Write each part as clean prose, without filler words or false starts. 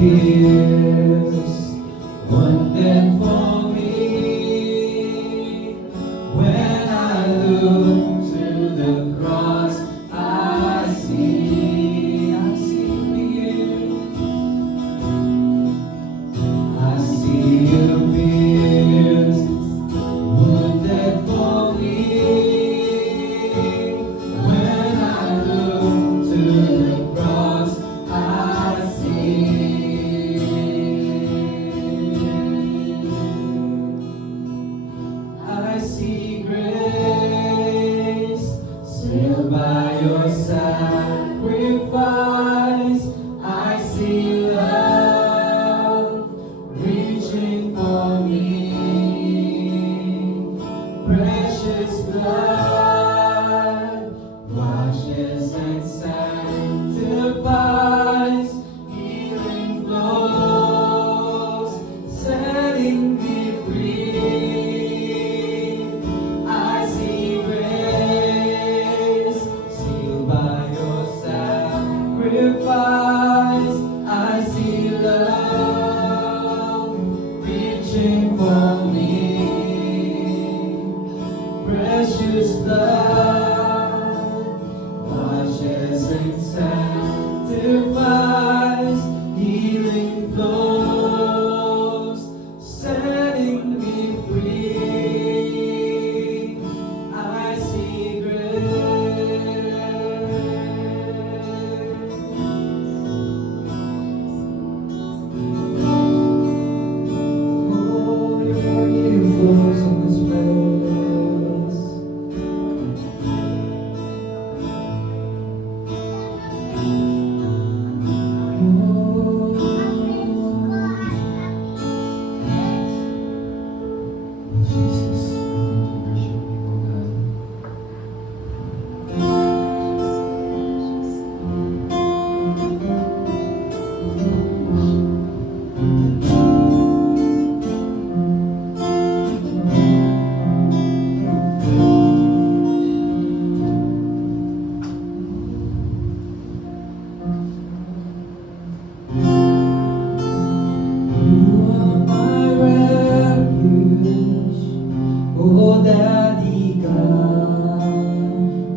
pierced, wounded for me. When I look to the cross, I see you pierced, wounded for me. When I look to the cross, I see grace, sealed by your sacrifice. I see love reaching for me. Precious blood washes and sanctifies. Healing flows, setting me free. I see grace, sealed by your sacrifice. I see love reaching for me. Precious blood washes and sanctifies. Healing flows, setting me free. I see grace. Oh, your healing flows in this place. Jesus, we worship you, O God. You are my refuge, oh Daddy God.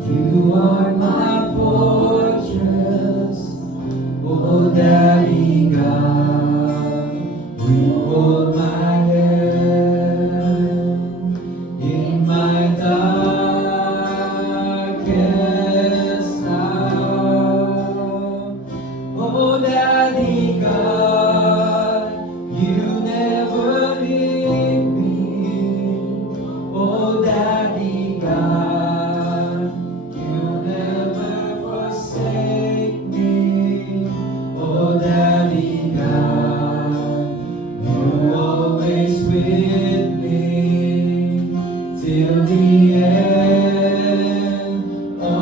You are my fortress, oh Daddy God. You hold my hand in my darkest hour. Oh Daddy God, you never leave me. Oh Daddy God, you never forsake me. Oh Daddy God, you're always with me till the end of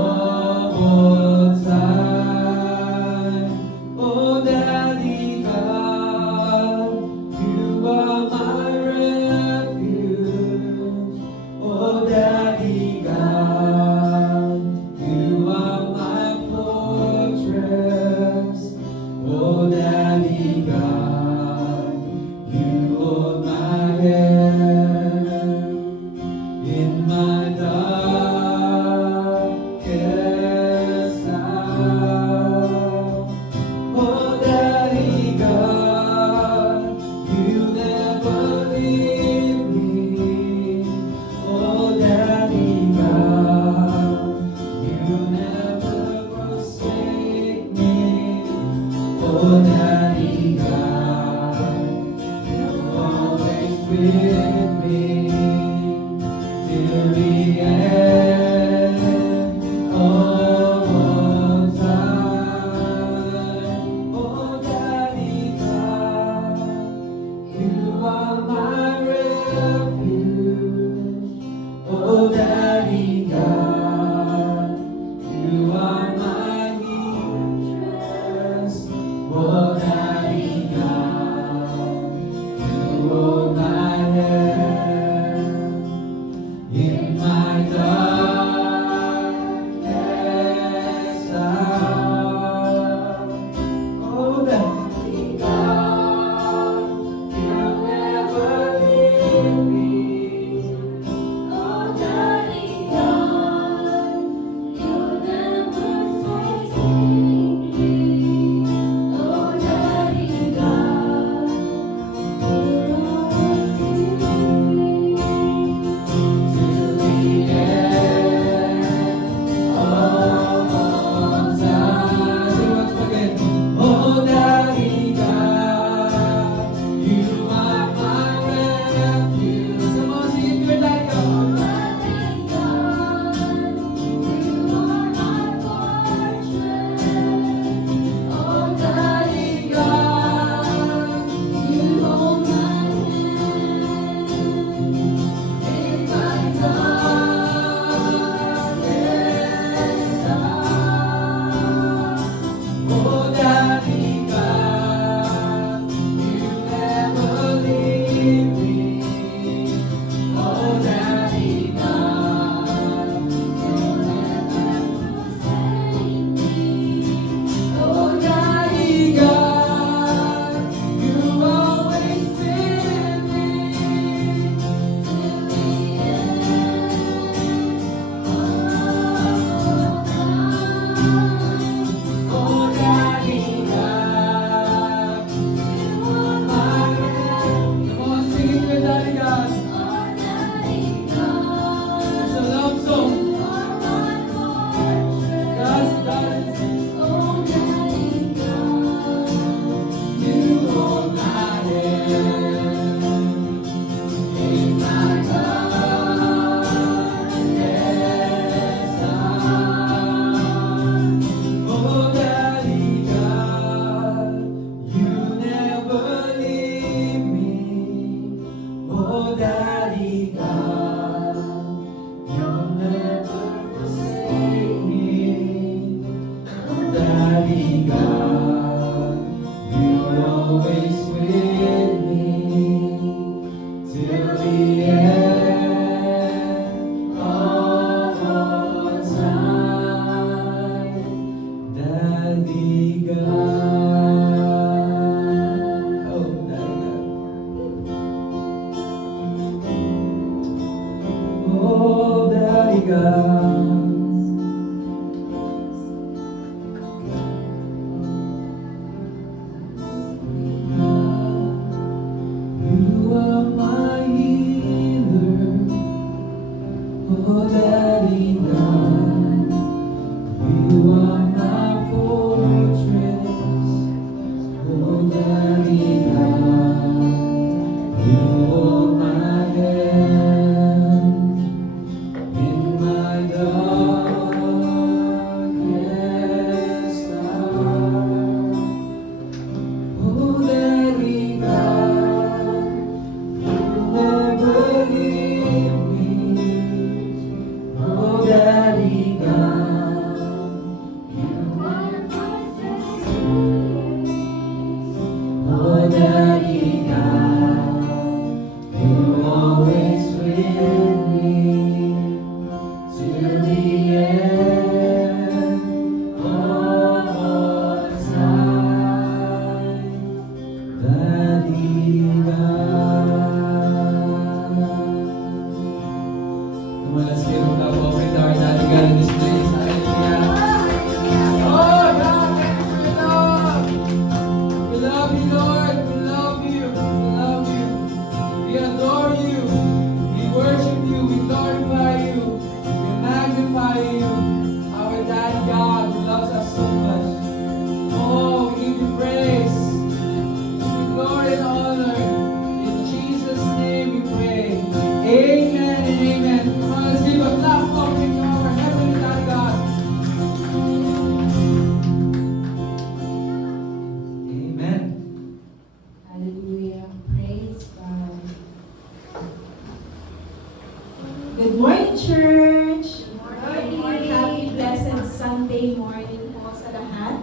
Sunday morning po sa lahat.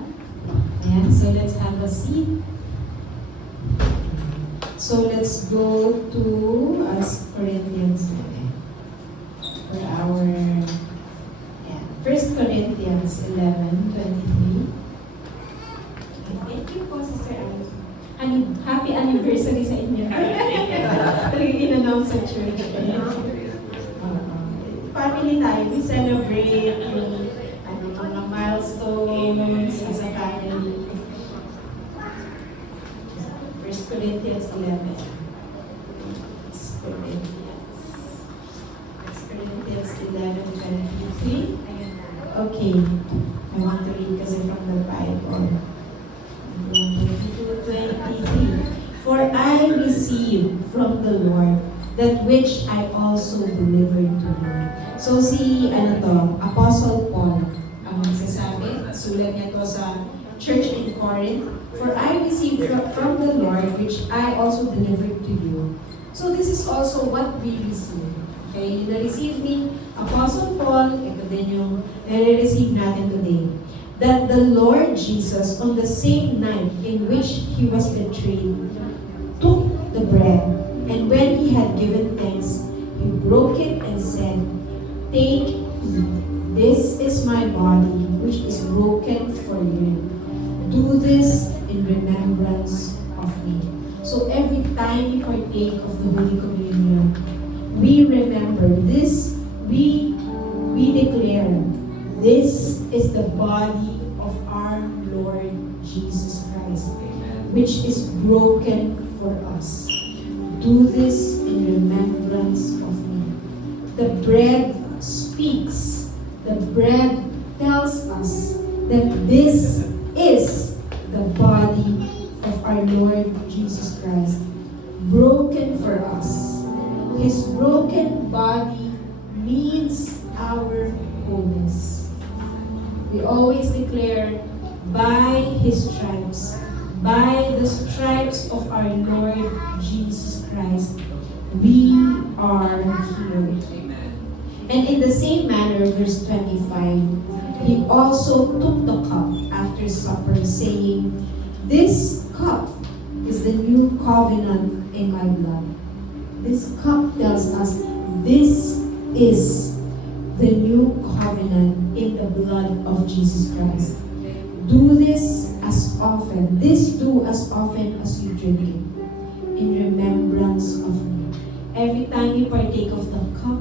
Ayan, so let's have a seat. So let's go to Corinthians for our 1 Corinthians 11:23. Thank you po, Sister Alice. Happy anniversary sa inyo. Talagang in-announce sa church. Family tayo, we celebrate yung mga milestones as a family. 1 Corinthians 11. 1 Corinthians 11:23. Okay. I want to read kasi from the Bible. 22:23. For I received from the Lord that which I also delivered to you. So Apostle Paul, ang magsasabi, sulat niya to sa church in Corinth, for I received from the Lord which I also delivered to you. So this is also what we receive. Okay, yung na-receive ni Apostle Paul, ito din yung nare-receive natin today. That the Lord Jesus, on the same night in which He was betrayed, took the bread, and when He had given thanks, He broke it and said, "Take, eat. This is my body, which is broken for you. Do this in remembrance of me." So every time we partake of the Holy Communion, we remember this, we declare, this is the body of our Lord Jesus Christ, which is broken for us. Do this in remembrance of me. The bread speaks. The bread tells us that this is the body of our Lord Jesus Christ, broken for us. His broken body means our wholeness. We always declare, by His stripes, by the stripes of our Lord Jesus Christ, we are healed. And in the same manner, verse 25, He also took the cup after supper, saying, "This cup is the new covenant in my blood." This cup tells us this is the new covenant in the blood of Jesus Christ. Do this as often as you drink it, in remembrance of me. Every time we partake of the cup,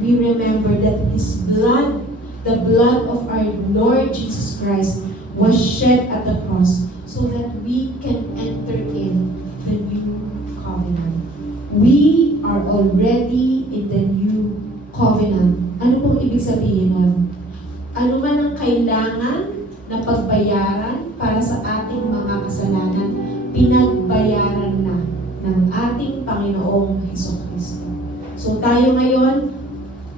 we remember that His blood, the blood of our Lord Jesus Christ, was shed at the cross so that we can enter in the new covenant. We are already in the new covenant. Ano pong ibig sabihin nun? Ano man ang kailangan na pagbayaran para sa ating mga kasalanan, pinagbayaran na ng ating Panginoong Hesukristo. So tayo ngayon,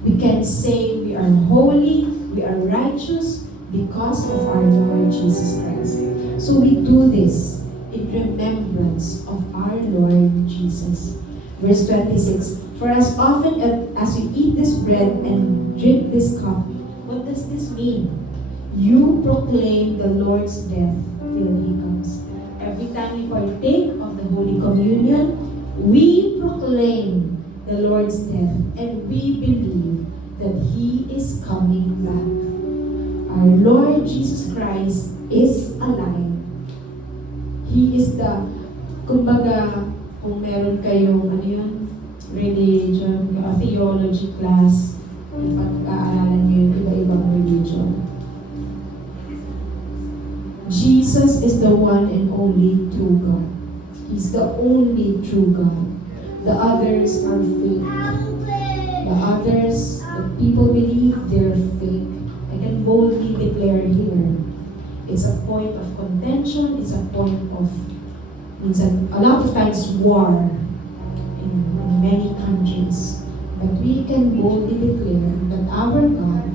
we can say we are holy, we are righteous because of our Lord Jesus Christ. So we do this in remembrance of our Lord Jesus. Verse 26, for as often as you eat this bread and drink this cup, what does this mean? You proclaim the Lord's death till He comes. Every time we partake of the Holy Communion, we proclaim the Lord's death and we believe that He is coming back. Our Lord Jesus Christ is alive. He is the, kumbaga, kung meron kayong, religion, theology class, pag-aaralan nyo yung iba-ibang religion. Jesus is the one and only true God. He's the only true God. The others are fake. The others, the people believe they're fake. I can boldly declare here, it's a point of contention, it's a point of, a lot of times, war in many countries. But we can boldly declare that our God,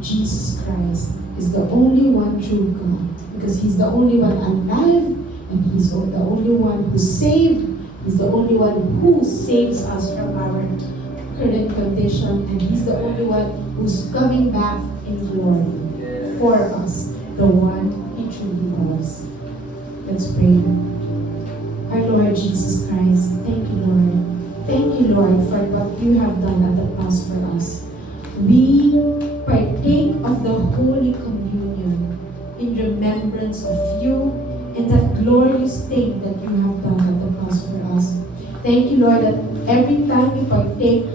Jesus Christ, is the only one true God. Because He's the only one alive, and He's the only one who saved. He's the only one who saves us from our current condition, and He's the only one who's coming back in glory. for us the one He truly loves. Let's pray. Our Lord Jesus Christ, thank you, Lord. Thank you, Lord, for what you have done at the cross for us. We partake of the Holy Communion in remembrance of you and that glorious thing that you have done at the cross for us. Thank you, Lord, that every time we partake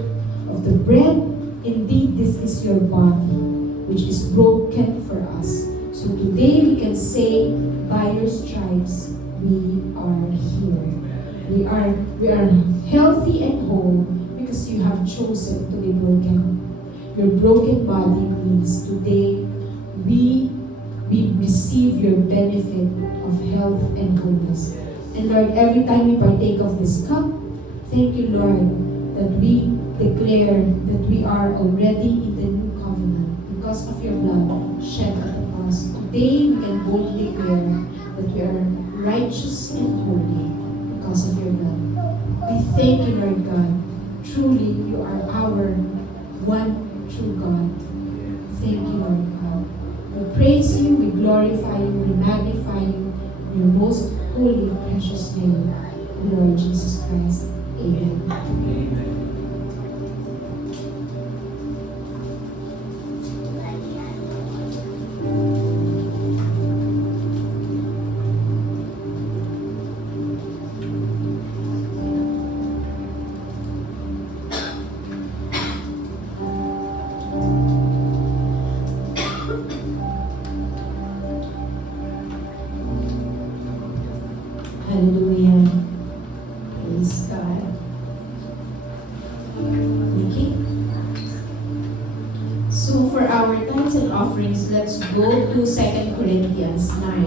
of the bread, indeed this is your body, which is broken for us. So today we can say, by your stripes, we are here. We are healthy and whole because you have chosen to be broken. Your broken body means today we receive your benefit of health and wholeness. And Lord, every time we partake of this cup, thank you, Lord, that we declare that we are already in the new covenant because of your blood shed at the cross. Today we can boldly declare that we are righteous and holy because of your blood. We thank you, Lord God. Truly, you are our one true God. Thank you, Lord God. We praise you, we glorify you, we magnify you in your most holy, precious name, Lord Jesus Christ. Amen. Amen. Hallelujah. Praise God. Okay. So for our tithes and offerings, let's go to 2 Corinthians 9.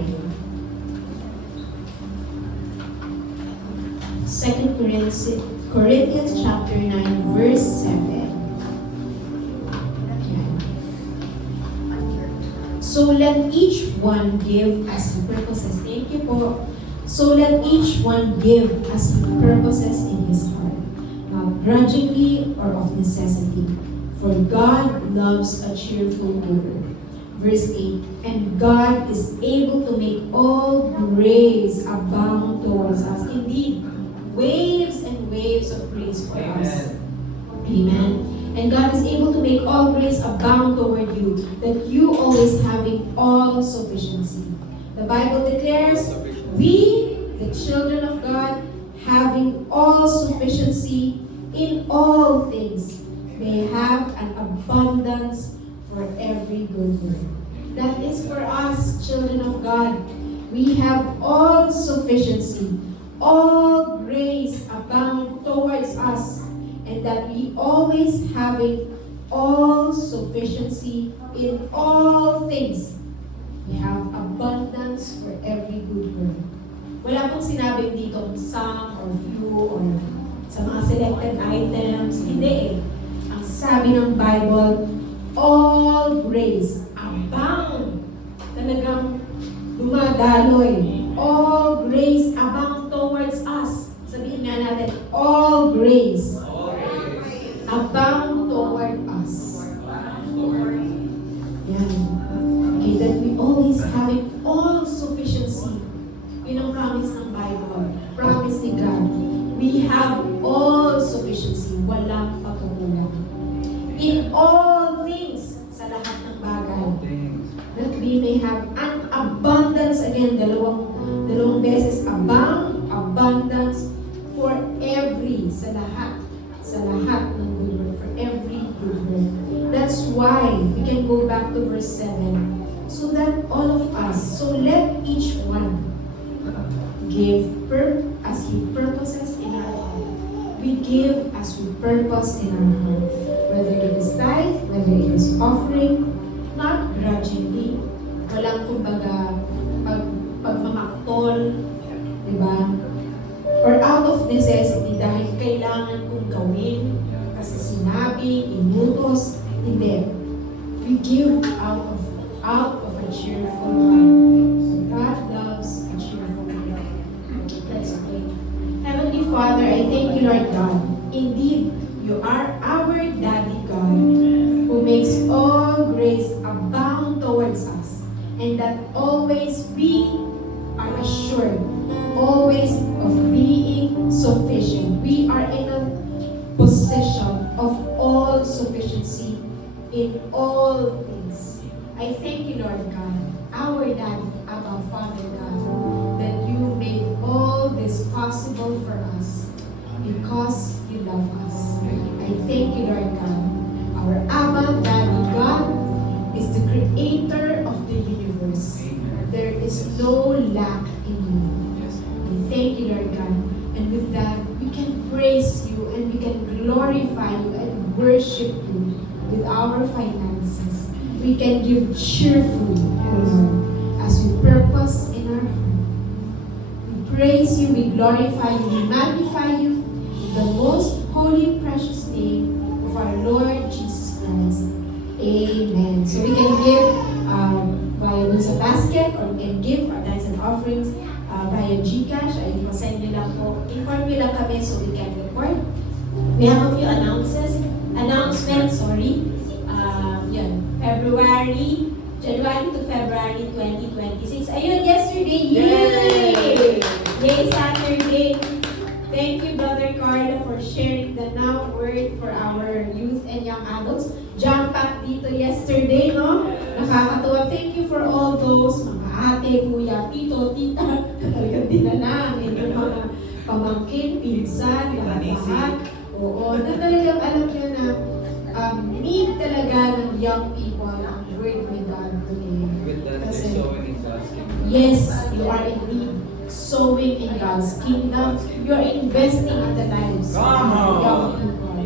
2 Corinthians chapter 9, verse 7. So let each one give as he purposes. Thank you po. So let each one give as he purposes in his heart, not grudgingly or of necessity, for God loves a cheerful giver. Verse 8, and God is able to make all grace abound towards us. Indeed, waves and waves of grace for us. Amen. And God is able to make all grace abound toward you, that you always having all sufficiency. The Bible declares, we, the children of God, having all sufficiency in all things, may have an abundance for every good work. That is for us, children of God. We have all sufficiency, all grace abound towards us, and that we always having all sufficiency in all things. We have abundance for every good work. Wala pong sinabing dito some or few or sa mga selected items. Hindi eh. Ang sabi ng Bible, all grace, abound. Talagang dumadaloy. All grace abound towards us. Sabihin nga natin, all grace abound toward us. Yan. Okay, that we always having all sufficiency. Yun ang promise ng Bible. Promise ni God. We have all sufficiency. Walang patukulang. In all things, sa lahat ng bagay. That we may have an abundance. Again, dalawang beses. Abound, abundance, for every, sa lahat ng good work, for every good work. That's why we can go back to verse 7. So that all of us, so let each one give as he purposes in our heart. We give as we purpose in our heart. Whether it is tithe, whether it is offering, not grudgingly. Walang kumbaga pagmamaktol, diba? Or out of necessity dahil kailangan kong gawin kasi sinabi, inutos, hindi. We give out of a cheerful heart. God loves a cheerful heart. Let's pray. Heavenly Father, I thank you, Lord God. Indeed, you are our Daddy God who makes all grace abound and that always we are assured, always of being sufficient. We are in a position of all sufficiency in all things. I thank you, Lord God, our Daddy, our Father God, that you made all this possible for us because you love us. I thank you, Lord God. Our Abba, Daddy God, is the creator of the universe. There is no lack in you. I thank you, Lord God. And with that, we can praise you and we can glorify you and worship you with our finances. We can give cheerfully, Lord, as we purpose in our heart. We praise you, we glorify you, we magnify you in the most holy, precious name of our Lord Jesus Christ. Amen. So we can give via dun sa basket or we can give our tithes and offerings via GCash. Ay, send nyo lang po. Inform nyo lang kami so we can report. We have a few announcements, sorry. January to February 2026. Ayun, yesterday, yay! Yay, Saturday. Thank you, Brother Carla, for sharing the now word for our youth and young adults. Jam-pack dito yesterday, no? Nakakatuwa. Thank you for all those mga ate, kuya, tito, tita, talagang dinala ang inyong mga pamangkin, pinsan, lahat-lahat. Oo, na talagang alam nyo na need talaga ng young people ang word with God today. With that, Kasi, sowing in God's kingdom. yes, you are indeed sowing in God's kingdom. You are investing in the lives of Come on! young people.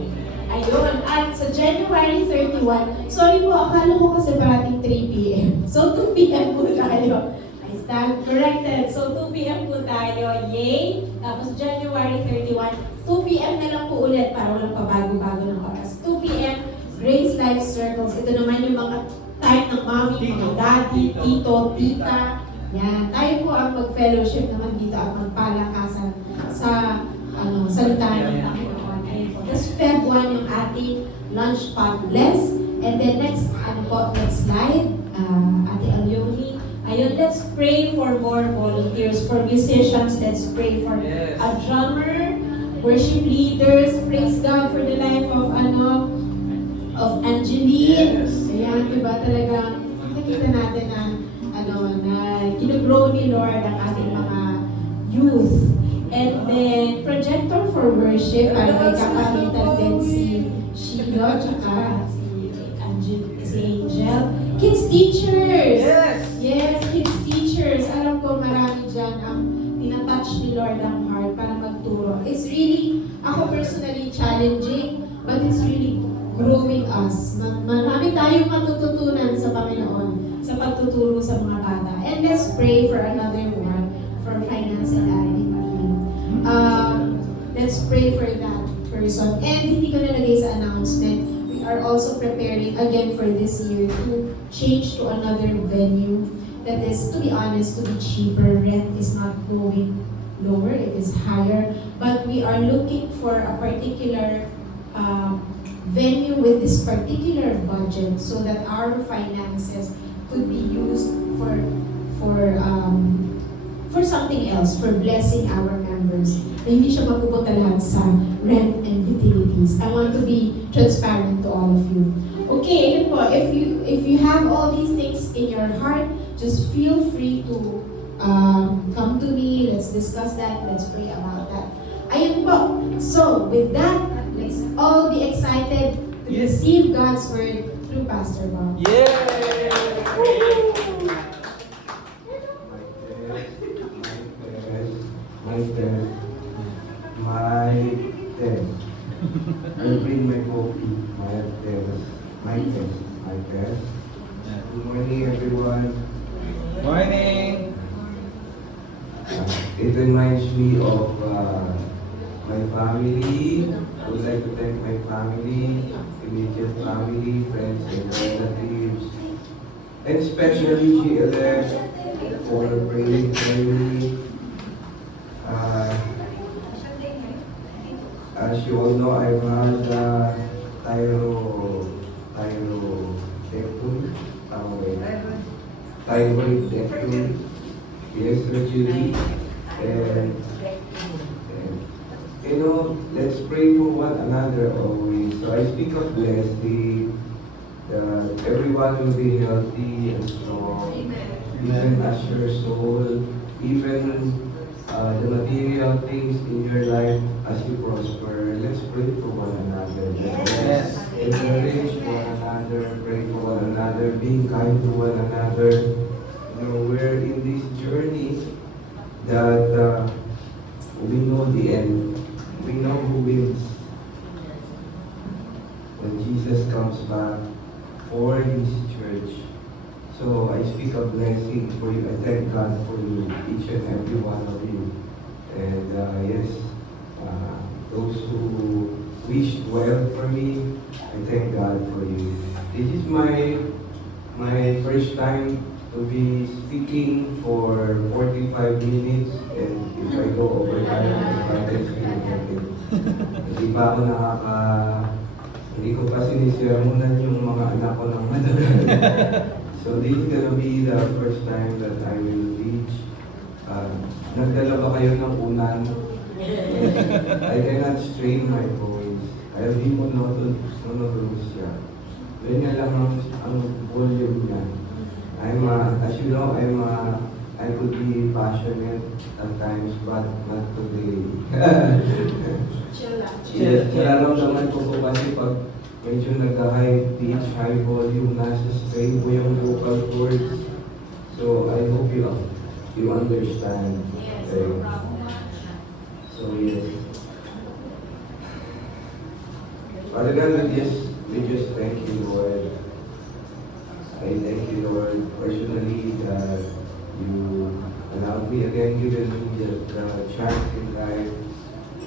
Ayun, at sa January 31, sorry po, akala ko kasi parating 3 p.m. So 2 p.m. po tayo. I stand corrected. So 2 p.m. po tayo. Yay! Tapos January 31, 2 p.m. na lang po ulit para walang pabago-bago ng oras. 2 p.m. Grace Life Circles. Ito naman yung mga type ng mommy, mga daddy, tito, tita. Yan. Tayo po ang mag-fellowship naman dito at magpalakasan sa salita ng Panginoon. Ayun po. Tapos Feb 1 yung ating lunch pot bless. And then next slide, Ate Alyoni. Ayun, let's pray for more volunteers, for musicians. Let's pray for a drummer, worship leaders. Praise God for the life of Angeline. Yes. Ayan, diba talagang nakikita natin na na ginugrow ni Lord ang ating mga youth. And then, projector for worship, para may kapamitan din si Sheila, tsaka si Angel. Kids teachers! Yes! Yes, kids teachers. Alam ko marami dyan ang tinatouch ni Lord ang heart para magturo. It's really, ako personally, challenging, but it's really growing us. Marami tayong matututunan sa Panginoon sa pagtuturo sa mga bata. And let's pray for another one for finance and admin team. Let's pray for that person. And hindi ko nalagay sa announcement, we are also preparing again for this year to change to another venue that is, to be honest, to be cheaper. Rent is not going lower, it is higher. But we are looking for a particular venue with this particular budget so that our finances could be used for something else, for blessing our members. Na hindi siya mapupunta lahat sa rent and utilities. I want to be transparent to all of you. Okay, yun po. If you have all these things in your heart, just feel free to come to me. Let's discuss that. Let's pray about that. Ayun po. So, with that, let's all be excited to receive God's word through Pastor Bob. Yay! My test. I'll bring my coffee, my test. Good morning, everyone. Morning! It reminds me of my family. I would like to thank my family, immediate family, friends, and relatives, and especially GLS for praying for me. As you all know, I've had thyroidectomy. thyroidectomy, yes, surgery, and you know, let's pray for one another always. So I speak of blessing, that everyone will be healthy and strong, even as your soul, even the material things in your life as you prosper. Let's pray for one another. Yes. Encourage one another, pray for one another, being kind to one another. You know, we're in this journey that we know the end. We know who wins when Jesus comes back for His church. So I speak a blessing for you. I thank God for you, each and every one of you. And yes, those who wished well for me, I thank God for you. This is my first time to be speaking for 45 minutes, and if I go over time, hindi pa ako hindi ko pa sinisiramunan yung mga anak ko ng madagal. So this is gonna be the first time that I will teach. Nagdala ba kayo ng unan? I cannot strain my voice. I'll be monotonous siya. Ganyan lang ang volume niya. As you know, I could be passionate at times, but not today. Yes, nararamdaman ko po kasi pag medyo nag-high pitch, high volume, nasa strain po yung vocal cords. So I hope you understand. Okay. So yes. Father God, we just thank you, Lord. I thank you, Lord, personally that you allowed me again, given me the chance in life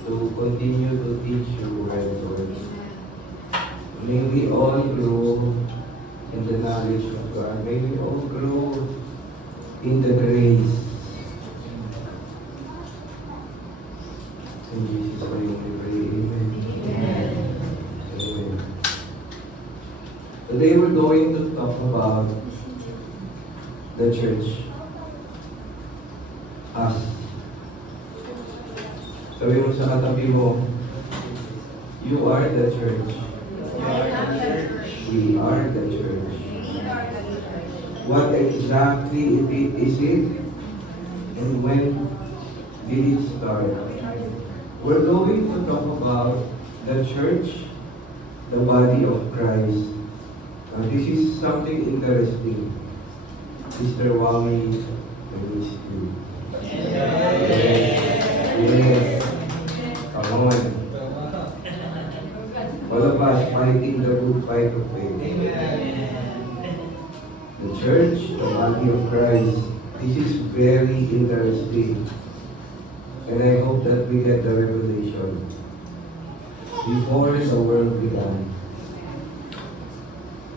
to continue to teach your word, Lord. May we all grow in the knowledge of God. May we all grow in the grace. In Jesus' name we pray, amen. Amen. Today we're going to talk about the church. Us. Sabi mo sa katabi mo, you are the church. We are the church. What exactly is it? And when did it start? We're going to talk about the church, the body of Christ. This is something interesting. Mr. Wami, I miss you. Yes. Come on. All of us fighting the good fight of faith. The church, the body of Christ. This is very interesting. And I hope that we get the revelation before the world began.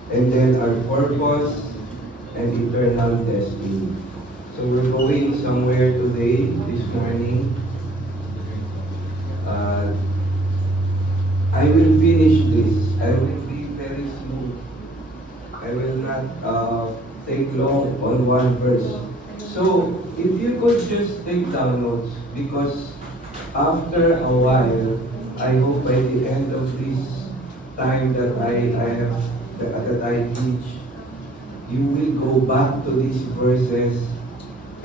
And then our purpose and eternal destiny. So we're going somewhere today, this morning. I will finish this. I will be very smooth. I will not take long on one verse. So if you could just take down notes, because after a while, I hope by the end of this time that that I teach, you will go back to these verses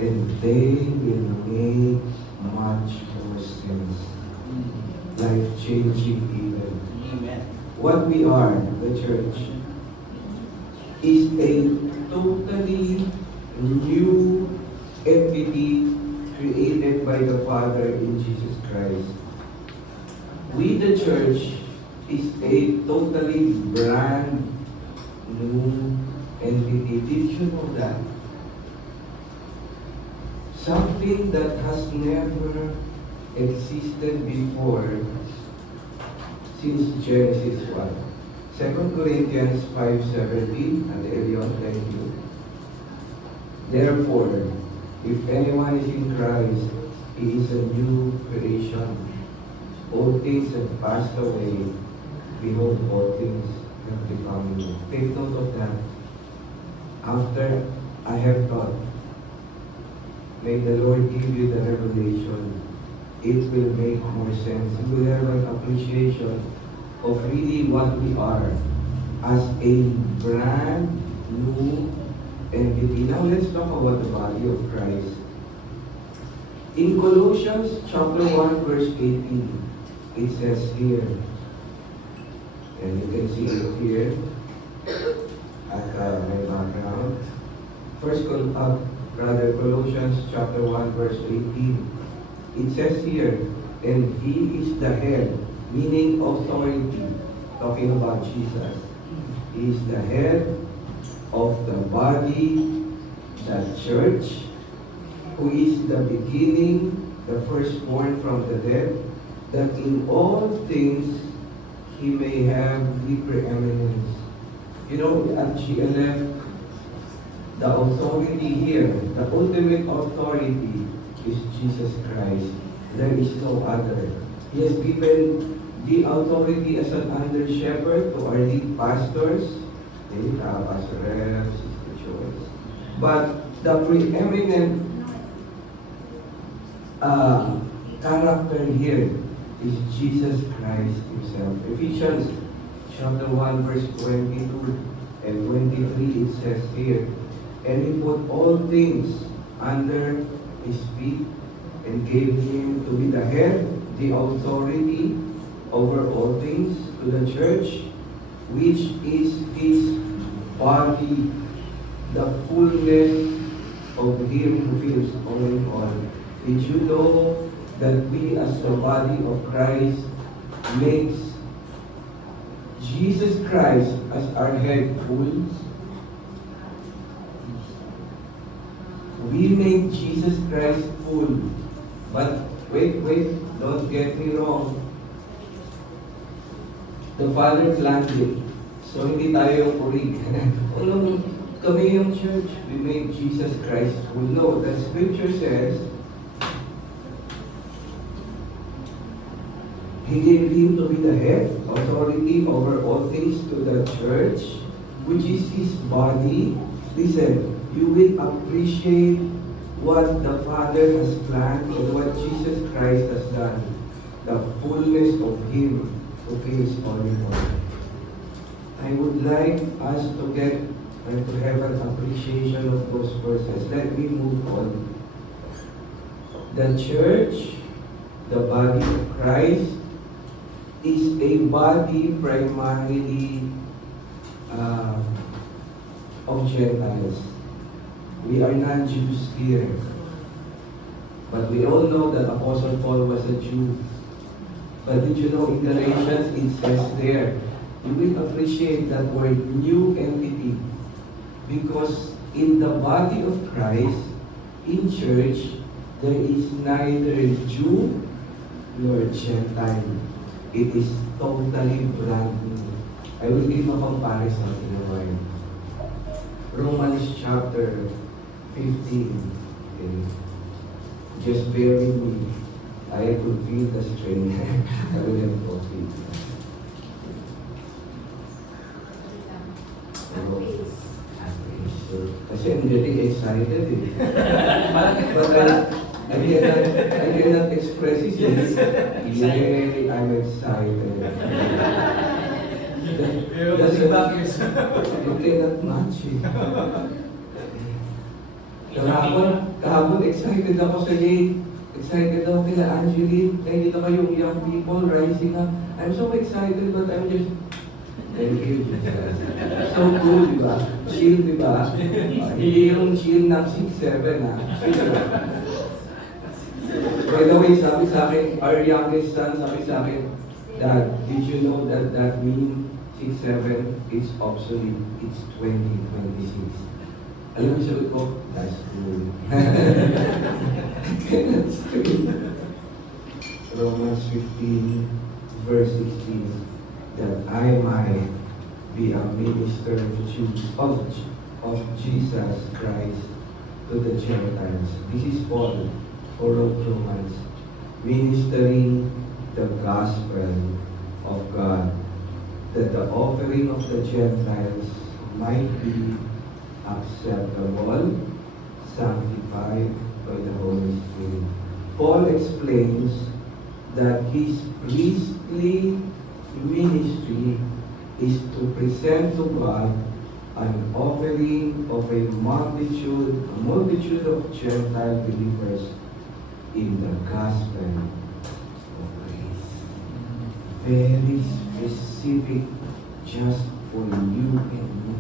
and they will make much more sense. Life-changing even. Amen. What we are, the church, is a totally new entity created by the Father in Jesus Christ. We, the church, is a totally brand new entity. Did you know that? Something that has never existed before since Genesis 1. 2 Corinthians 5:17, and Elion, thank you. Therefore, if anyone is in Christ, he is a new creation. All things have passed away. Behold, all things have become new. Take note of that. After I have taught. May the Lord give you the revelation. It will make more sense. You will have an appreciation of really what we are as a brand new entity. Now let's talk about the body of Christ. In Colossians chapter 1 verse 18, it says here, and you can see it here at my background. Colossians chapter 1 verse 18. It says here, and He is the head, meaning authority, talking about Jesus. He is the head of the body, the church, who is the beginning, the firstborn from the dead, that in all things He may have the preeminence. You know, at GLF, the authority here, the ultimate authority is Jesus Christ. There is no other. He has given the authority as an under shepherd to our lead pastors, Pastor Rev, Sister Joyce. But the preeminent character here is Jesus Christ Himself. Ephesians chapter 1 verse 22 and 23, it says here, and He put all things under His feet and gave Him to be the head, the authority over all things, to the church, which is His body, the fullness of Him who fills all in all. Did you know that we as the body of Christ makes Jesus Christ as our head full? We make Jesus Christ full. But wait, don't get me wrong. The Father planned it. So hindi tayo yung kurig. Kami yung church, we make Jesus Christ full. No, the scripture says, He gave Him to be the head, authority over all things to the church, which is His body. Listen, you will appreciate what the Father has planned and what Jesus Christ has done. The fullness of Him who fills all in all. I would like us to get and to have an appreciation of those verses. Let me move on. The church, the body of Christ, is a body primarily of Gentiles. We are not Jews here. But we all know that Apostle Paul was a Jew. But did you know in Galatians it says there, you will appreciate that word new entity. Because in the body of Christ, in church, there is neither Jew nor Gentile. It is totally brand new. I will give a comparison in a while. Romans chapter 15. Okay. Just bear with me. I could feel the strain. I will have coffee. Kasi I'm getting excited eh. But I cannot express it. Yay, I'm excited. You cannot match it. Kahapon excited ako sa Yay. Excited ako kila Angeline. Kaya dito kayong young people rising up. I'm so excited but I'm just... Thank you, Jesus. So cool, di ba? Chill, di ba? Hindi yung chill ng 6'7", ha? By the way, sabi sa akin, our youngest son, sabi sa akin, Dad, did you know that that mean 6'7" is obsolete? It's 2026. Alam mo sabi ko, that's cool. Romans 15, verse 16. That I might be a minister of Jesus Christ to the Gentiles. This is Paul, who wrote Romans, ministering the gospel of God, that the offering of the Gentiles might be acceptable, sanctified by the Holy Spirit. Paul explains that his priestly ministry is to present to God an offering of a multitude of Gentile believers in the gospel of grace. Very specific, just for you and me.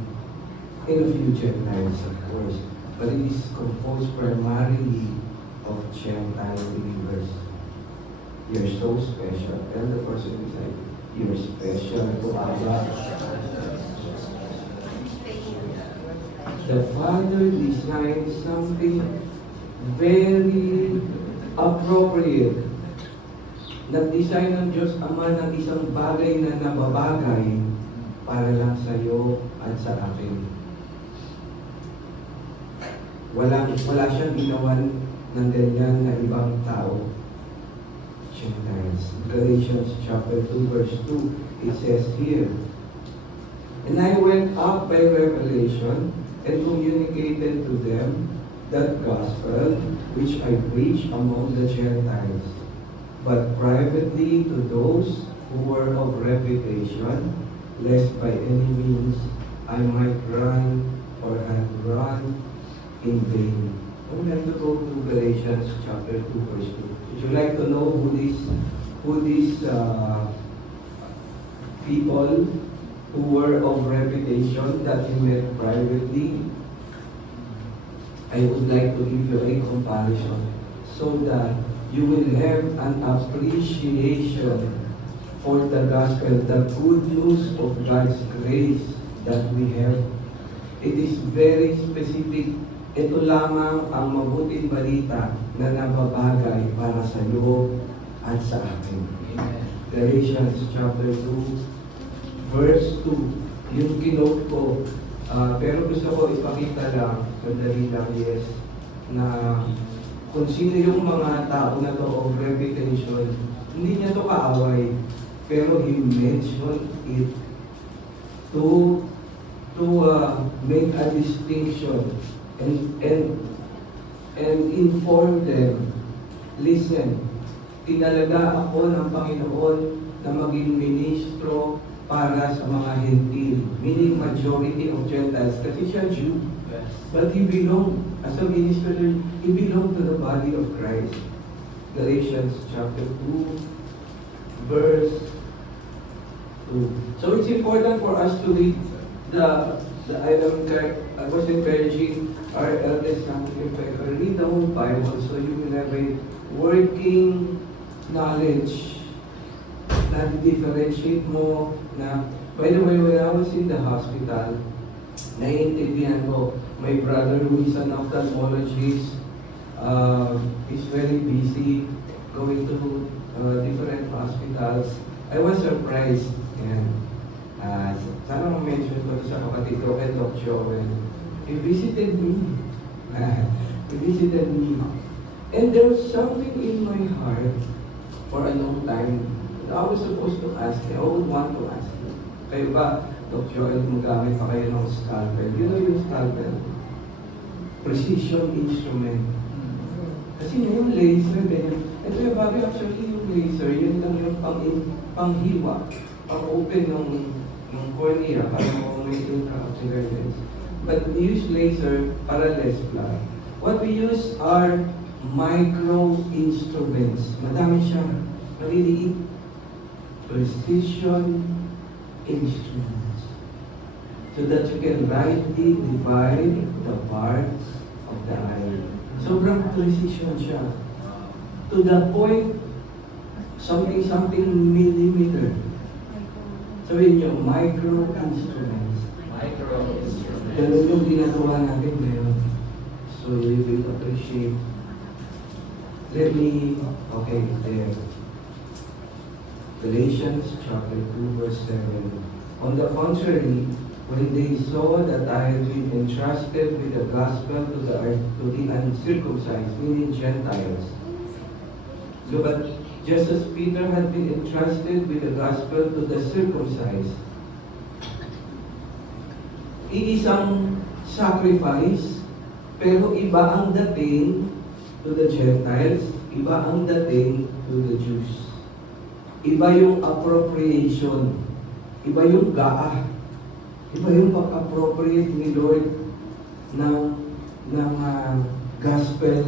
And a few Gentiles, of course, but it is composed primarily of Gentile believers. You're so special. Tell the person beside you, you're special to Abba. The Father designed something very appropriate. Nag-design ng Diyos Ama ng isang bagay na nababagay para lang sa iyo at sa akin. Wala siyang ginawan ng ganyan na ibang tao. Gentiles. Galatians chapter 2 verse 2, it says here, "And I went up by revelation and communicated to them that gospel which I preach among the Gentiles, but privately to those who were of reputation, lest by any means I might run or had run in vain." I would like to go to Galatians chapter 2 verse 2. Would you like to know who these people who were of reputation that he met privately? I would like to give you a comparison so that you will have an appreciation for the gospel, the good news of God's grace that we have. It is very specific. Ito lamang ang mabuting balita na nababagay para sa iyo at sa akin. Galatians chapter 2, verse 2. Yung kinote ko, pero gusto ko ipakita lang, sandali lang, yes, na kung sino yung mga tao na to of reputation, hindi niya to kaaway, pero he mentioned it to make a distinction and inform them. Listen, tinalaga ako ng Panginoon na maging ministro para sa mga Hentil, meaning majority of Gentiles, kasi siya Jew. But he belonged, as a minister, he belonged to the body of Christ. Galatians chapter 2, verse 2. So it's important for us to read I was encouraging our eldest son, read the whole Bible so you will have a working knowledge na differentiate mo na, by the way, when I was in the hospital, naiintindihan ko, my brother who is an ophthalmologist, is very busy going to different hospitals. I was surprised, and sana ma-mention ko sa kapatid ko kay Doc Joel. He visited me. He visited me. And there was something in my heart for a long time. I was supposed to ask him. I would want to ask him. Kayo ba, Doc Joel, magamit pa kayo ng scalpel? You know yung scalpel? Precision instrument. Kasi yung laser, ganyan. Ito yung bagay, actually yung laser, yun lang yung panghiwa, pang-open ng cornea, para mo may intraocular lens. But we use laser para less blood. What we use are micro instruments. Madami siya. Maliliit. Precision instruments. So that you can rightly divide the parts of the eye. Sobrang precision siya. To the point, something millimeter. Sabihin niyo, micro instruments. Ganun yung ginagawa natin ngayon. So you will appreciate. Okay, there. Galatians chapter 2 verse 7. On the contrary, when they saw that I had been entrusted with the gospel to the uncircumcised, meaning Gentiles. So, but just as Peter had been entrusted with the gospel to the circumcised, iisang sacrifice, pero iba ang dating to the Gentiles, iba ang dating to the Jews. Iba yung appropriation, iba yung gaah, iba yung pag-appropriate ni Lord ng gospel,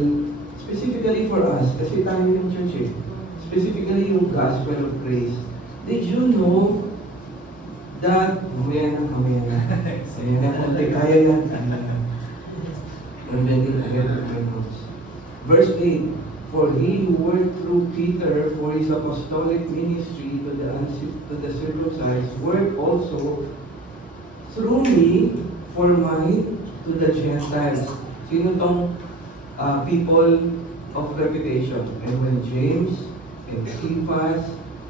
specifically for us, kasi tayo yung church specifically yung gospel of grace. Did you know that, mamaya na, konti, kaya yan. I'm getting ahead of my notes. Verse 8, for he who worked through Peter for his apostolic ministry to the circumcised, worked also through me for mine to the Gentiles. Sino tong people of reputation? And when James, and Cephas,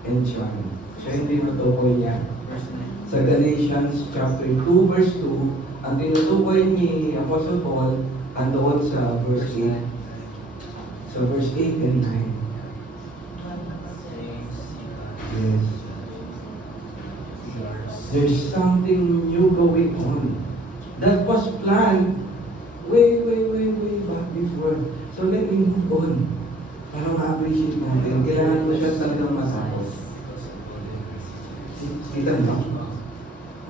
and John. Siya yung tinutukoy niya. Sa Galatians chapter 2, verse 2, ang tinutukoy ni Apostle Paul, andoon sa verse 8. Sa verse 8 and 9. Yes. There's something new going on that was planned way back before. So let me move on. Para ma-appreciate natin. Kailangan mo siya talagang matapos. Kita mo?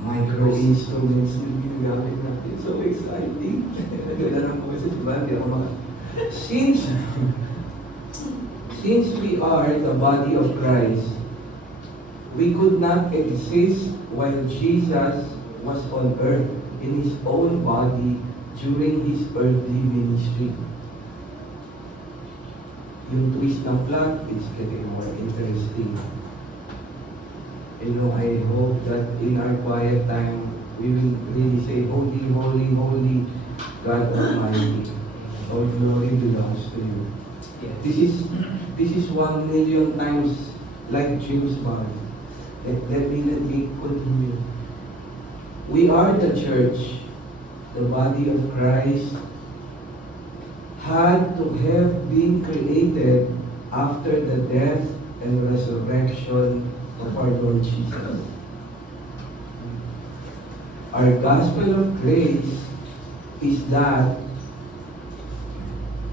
Micro-instruments yung ginagamit natin. So exciting. Ganda lang po kasi diba? Hindi ako Since we are the body of Christ, we could not exist while Jesus was on earth in His own body during His earthly ministry. Yung twist ng plot is getting more interesting. I hope that in our quiet time, we will really say, Holy, holy, holy, God Almighty. All glory belongs to you. This is 1 million times like James Bond. Let me continue. We are the church, the body of Christ, had to have been created after the death and resurrection of our Lord Jesus. Our gospel of grace is that.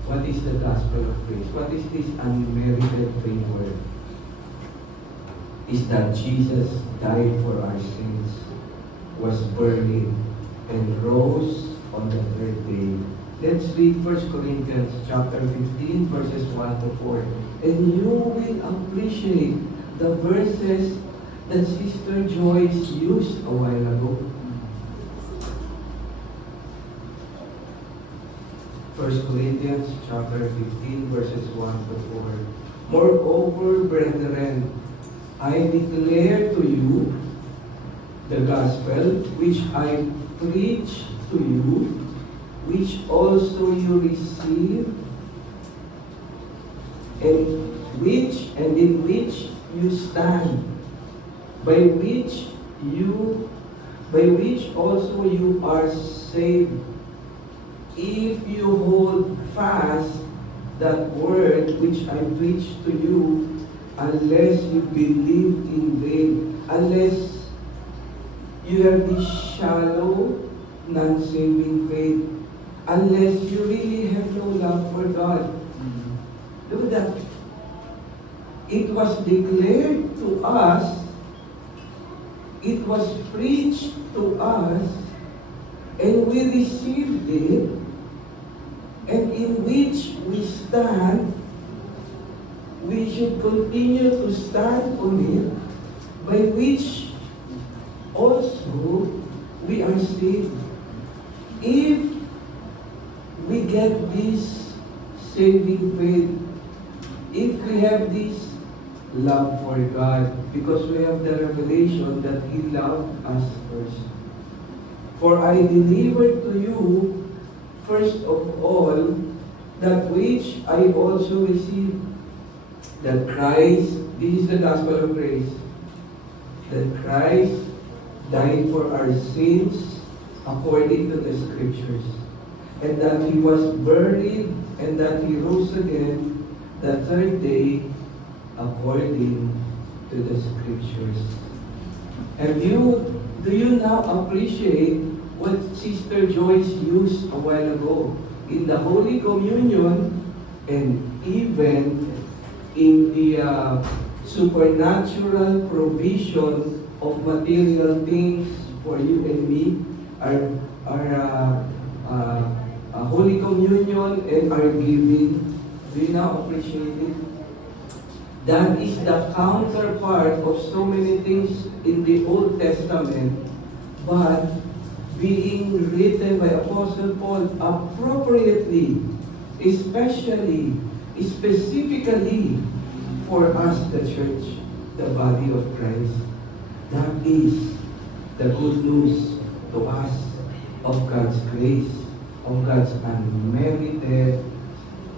What is the gospel of grace? What is this unmerited favor? Is that Jesus died for our sins, was buried, and rose on the third day. Let's read 1 Corinthians chapter 15, verses 1 to 4. And you will appreciate the verses that Sister Joyce used a while ago. 1 Corinthians chapter 15, verses 1 to 4. Moreover, brethren, I declare to you the gospel which I preach to you, which also you receive, and in which you stand, by which also you are saved, if you hold fast that word which I preach to you, unless you believe in vain, unless you have this shallow, non-saving faith, unless you really have no love for God. Look at that. It was declared to us, it was preached to us, and we received it, and in which we stand. We should continue to stand on it, by which also we are saved. If we get this saving faith, if we have this love for God, because we have the revelation that He loved us first. For I delivered to you, first of all, that which I also received, that Christ, this is the gospel of grace, that Christ died for our sins according to the scriptures, and that He was buried, and that He rose again the third day according to the scriptures. Do you now appreciate what Sister Joyce used a while ago. In the Holy Communion, and even in the supernatural provision of material things for you and me, our Holy Communion and our giving. Do you now appreciate it? That is the counterpart of so many things in the Old Testament, but being written by Apostle Paul appropriately, especially, specifically for us, the church, the body of Christ. That is the good news to us of God's grace, of God's unmerited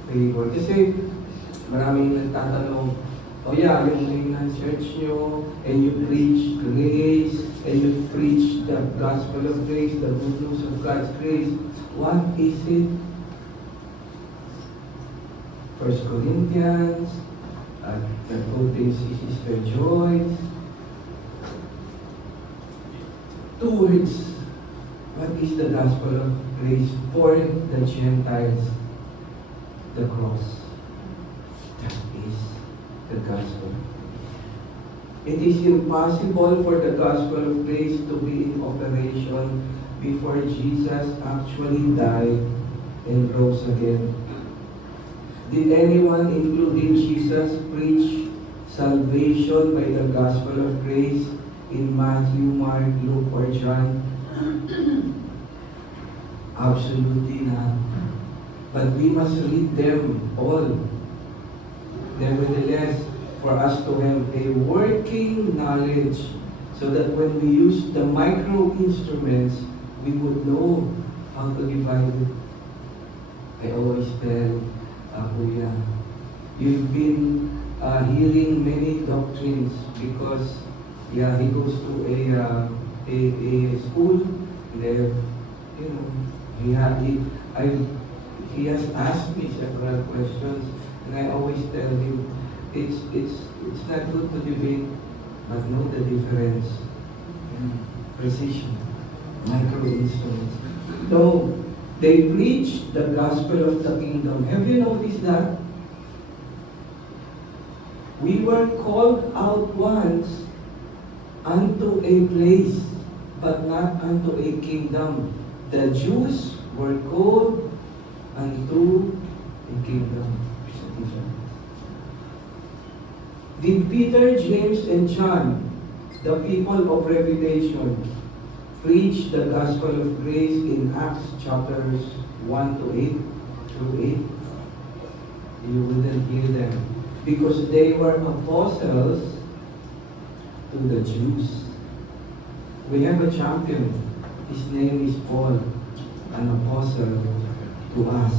favor. Kasi maraming nagtatanong, yeah, yung mainland church nyo, and you preach grace, and you preach the gospel of grace, the good news of God's grace. What is it? 1 Corinthians, the quoting si Sister Joyce. 2 words. What is the gospel of grace for the Gentiles? The cross. That is the gospel. It is impossible for the gospel of grace to be in operation before Jesus actually died and rose again. Did anyone, including Jesus, preach salvation by the gospel of grace in Matthew, Mark, Luke, or John? Absolutely not. But we must read them all. Nevertheless, for us to have a working knowledge so that when we use the micro instruments, we would know how to divide it. I always tell Kuya, you've been hearing many doctrines because he goes to a school. He has asked me several questions, and I always tell him, it's not good to debate, but know the difference. Precision, micro instruments. So they preach the gospel of the kingdom. Have you noticed that? We were called out once unto a place, but not unto a kingdom. The Jews were called unto a kingdom. Did Peter, James, and John, the people of reputation, preach the gospel of grace in Acts chapters 1 to 8 through 8? You wouldn't hear them because they were apostles to the Jews. We have a champion. His name is Paul, an apostle to us,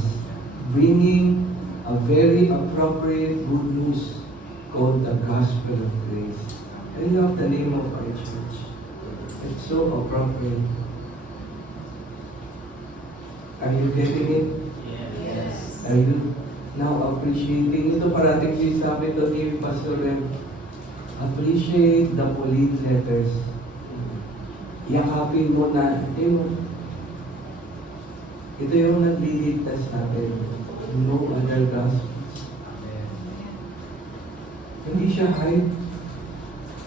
bringing a very appropriate good news called the gospel of grace. I love the name of our church. It's so appropriate. Are you getting it? Yes. Are you now appreciating? Ito parating sinasabi to ni Pastor Rem. Appreciate the Pauline letters. Yakapin mo na, ito yung nagliligtas natin. No other gospel. Hindi siya hype.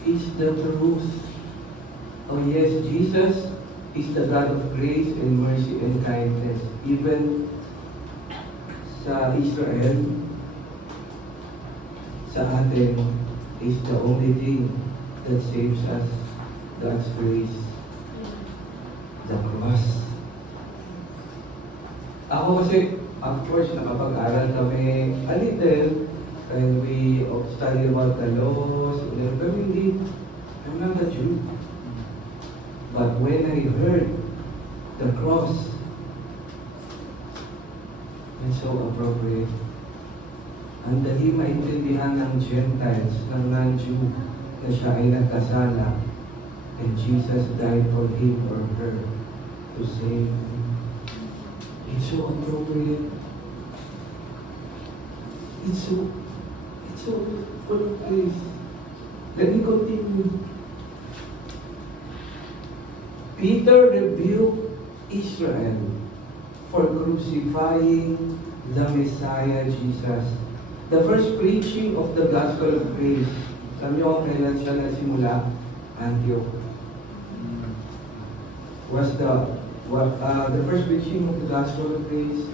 It's the truth. Oh yes, Jesus is the God of grace and mercy and kindness. Even sa Israel, sa atin, is the only thing that saves us. God's grace. The cross. Ako kasi, of course, nakapag-aral kami a little, and we study about the laws, pero hindi, I'm not a Jew. But when I heard the cross, it's so appropriate. Ang dali maintindihan ng Gentiles, ng non-Jew, na siya ay nagkasala, and Jesus died for him or her to save. It's so appropriate. It's so full of grace. Let me continue. Peter rebuked Israel for crucifying the Messiah Jesus. The first preaching of the gospel of grace. Alam niyo kung kailan siya nagsimula? Antioch. The first preaching of the gospel of grace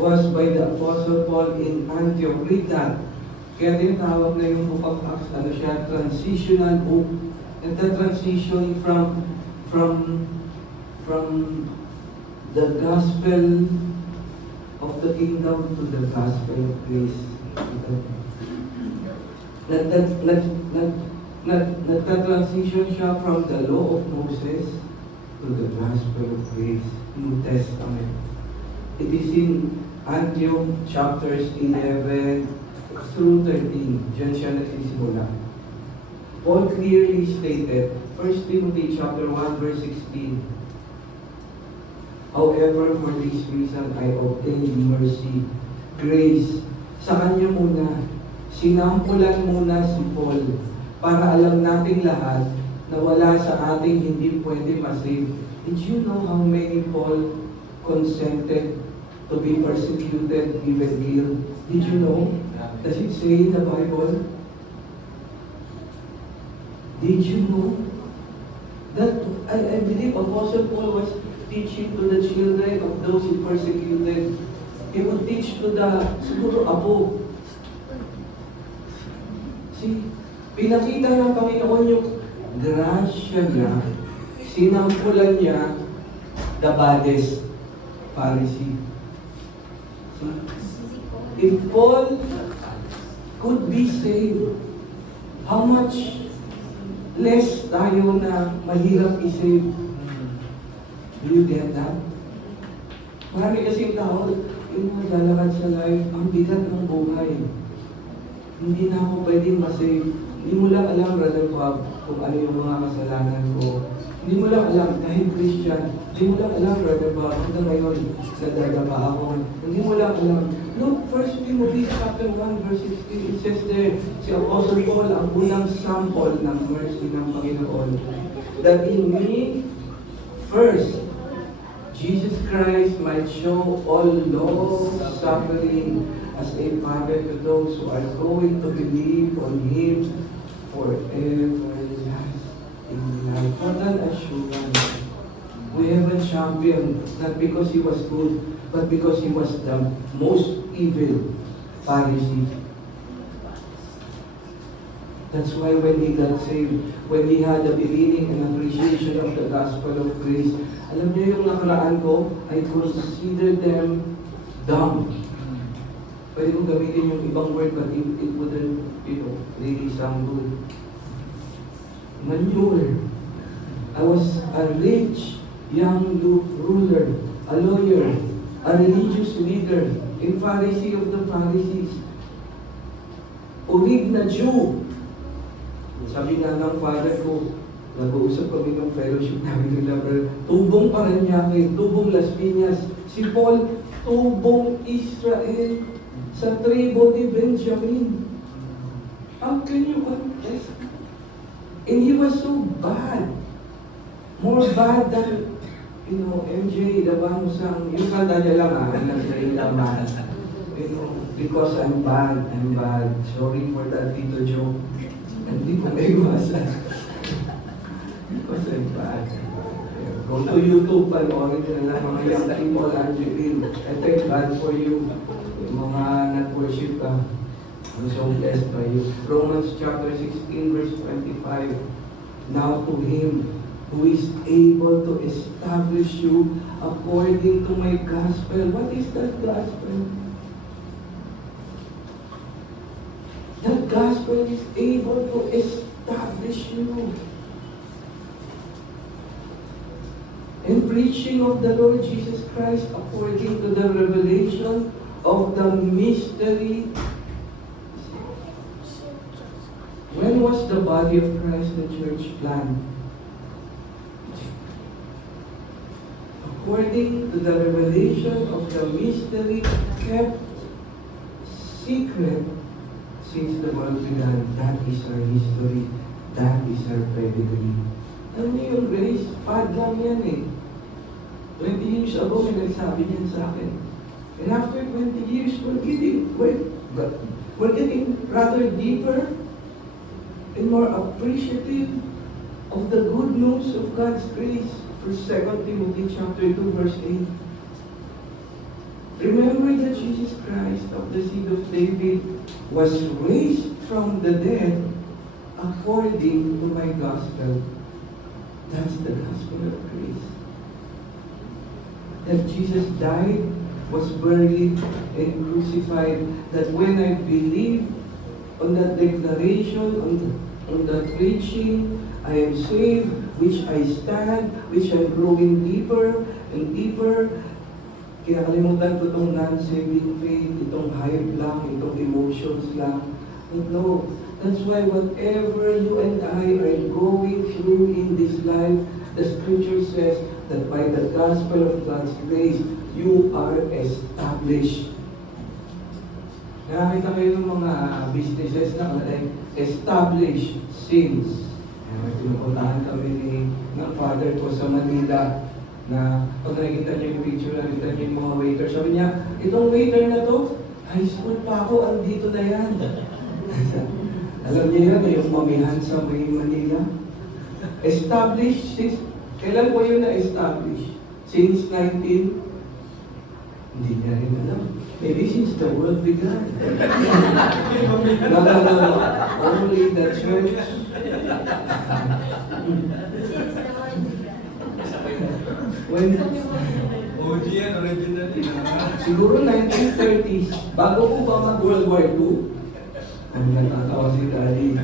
was by the Apostle Paul in Antioch. Read that. Kaya tinatawag na yung book of Acts, ano siya, transitional book. And the transition from the gospel of the kingdom to the gospel of grace. Nagta-transition siya from the law of Moses to the gospel of grace, New Testament. It is in Antioch chapters 11 through 13. Diyan siya nagsisimula. Paul clearly stated, 1 Timothy chapter 1 verse 16, however, for this reason I obtained mercy, grace. Sa kanya muna, sinampulan muna si Paul para alam nating lahat na wala sa ating hindi pwede masave. Did you know how many Paul consented to be persecuted, even killed? Did you know? Does it say in the Bible? Did you know that I believe Apostle Paul was teaching to the children of those he persecuted. He would teach to the siguro apo. See, pinakita ng Panginoon yung grasya niya, sinampulan niya the baddest Pharisee. See? If Paul could be saved, how much less tayo na mahirap i-save? Do you get that? Marami kasing tao, yung maglalakad sa life, ang bigat ng buhay. Hindi na ako pwedeng masave. Hindi mo lang alam, Brother Bob, kung ano yung mga kasalanan ko. Hindi mo lang alam, kahit Christian, hindi mo lang alam, Brother Bob, hanggang ngayon, nadadama ako. Hindi mo lang alam. Look, 1 Timothy chapter 1, verse 16, it says there, si Apostle Paul, ang unang sample ng mercy ng Panginoon, that in me, first, Jesus Christ might show all long suffering as a father to those who are going to believe on Him for everlasting life. What an assurance. We have a champion, not because he was good, but because he was the most evil Pharisee. That's why when he got saved, when he had a beginning and appreciation of the gospel of grace, alam niyo yung nakaraan ko, I consider them dumb. Pwede kong gamitin yung ibang word, but it wouldn't, really sound good. Manure. I was a rich young ruler, a lawyer, a religious leader, a Pharisee of the Pharisees, urig na Jew. Sabi nga ng father ko, nag-uusap kami ng fellowship namin nila, tubong Paranaque, tubong Las Piñas. Si Paul, tubong Israel sa tribo ni Benjamin. How can you contest? And he was so bad. More bad than, MJ, labang sang, yung kanta niya lang nagsayin laman. Because I'm bad. Sorry for that little joke. Hindi ko naiwasan. Because I'm bad. Go to YouTube, panoorin nyo na lang mga young people, Angeline. I thank God for you. Yung mga nag-worship ka. I'm so blessed by you. Romans chapter 16, verse 25. Now to Him who is able to establish you according to my gospel. What is that gospel? That gospel is able to establish you. And preaching of the Lord Jesus Christ according to the revelation of the mystery. When was the body of Christ, the church, planned? According to the revelation of the mystery kept secret since the world began. That is our history. That is our pedigree. Ano yung grace? Pad lang yan eh. 20 years ago, may nagsabi niyan sa akin. And after 20 years, we're getting rather deeper and more appreciative of the good news of God's grace. First 2 Timothy chapter 2, verse 8. Remember that Jesus Christ of the seed of David was raised from the dead according to my gospel. That's the gospel of grace. That Jesus died, was buried, and crucified. That when I believe on that declaration, on that preaching, I am saved, which I stand, which I'm growing deeper and deeper. Kaya kalimutan ko itong non-saving faith, itong hype lang, itong emotions lang. But no, that's why whatever you and I are going through in this life, the scripture says that by the gospel of God's grace, you are established. Nakakita kayo ng mga businesses na like established since. Pinupuntahan kami ng father ko sa Manila na pag nakikita niyo yung picture, nakikita niyo yung mga waiter, sabi niya, itong waiter na to, high school pa ako, andito na yan. Alam niyo yan, yung mamihan sa may Manila. Established since, kailan po yun na-establish? Since 19? Hindi niya rin alam. Maybe since the world began. No. Only the church. When, OG yan, original yun. siguro 1930s, bago po ba mag-World War II, ang natatawa si Daddy.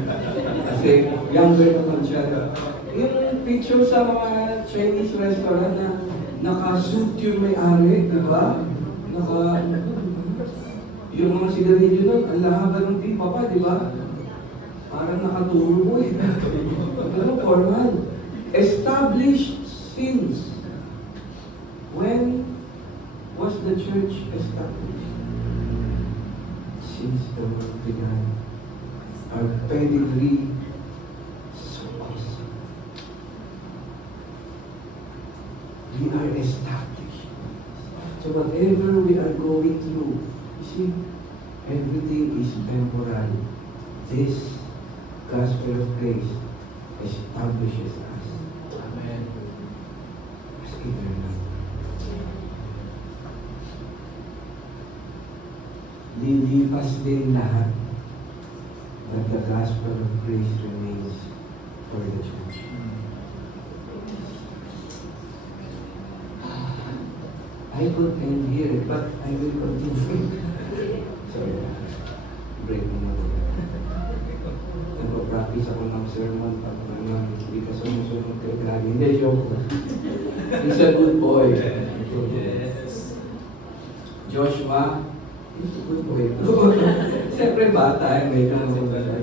Kasi younger naman siya. Yung picture sa mga Chinese restaurant na naka-suit yung may-ari, diba? Yung mga sigarilyo nun, ang lahaba ng pipa pa, diba? Parang nakaturo eh. Pero formal. Established since. When was the church established? Since the world began. Our pedigree so awesome. We are established. So whatever we are going through, you see, everything is temporal. This gospel of grace establishes us. Amen. As eternal. Lilipas din lahat, but the gospel of grace remains for the church. I could end here, but I will continue. Sorry, break mo na. Nag-practice ako ng sermon pag naman hindi ka sumusunod kay Gagi. Hindi, joke. He's a good boy. Yes. Joshua, he's a good boy. Siyempre bata, may ganun ba siya?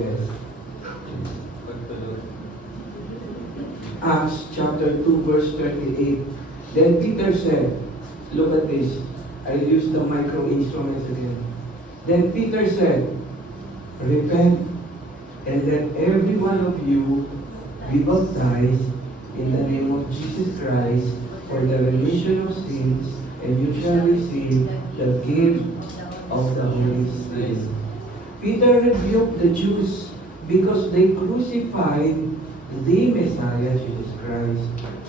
Yes. Acts chapter 2 verse 38. Then Peter said, look at this. I use the micro instruments again. Then Peter said, repent and let every one of you be baptized in the name of Jesus Christ for the remission of sins, and you shall receive the gift of the Holy Spirit. Peter rebuked the Jews because they crucified the Messiah, Jesus Christ.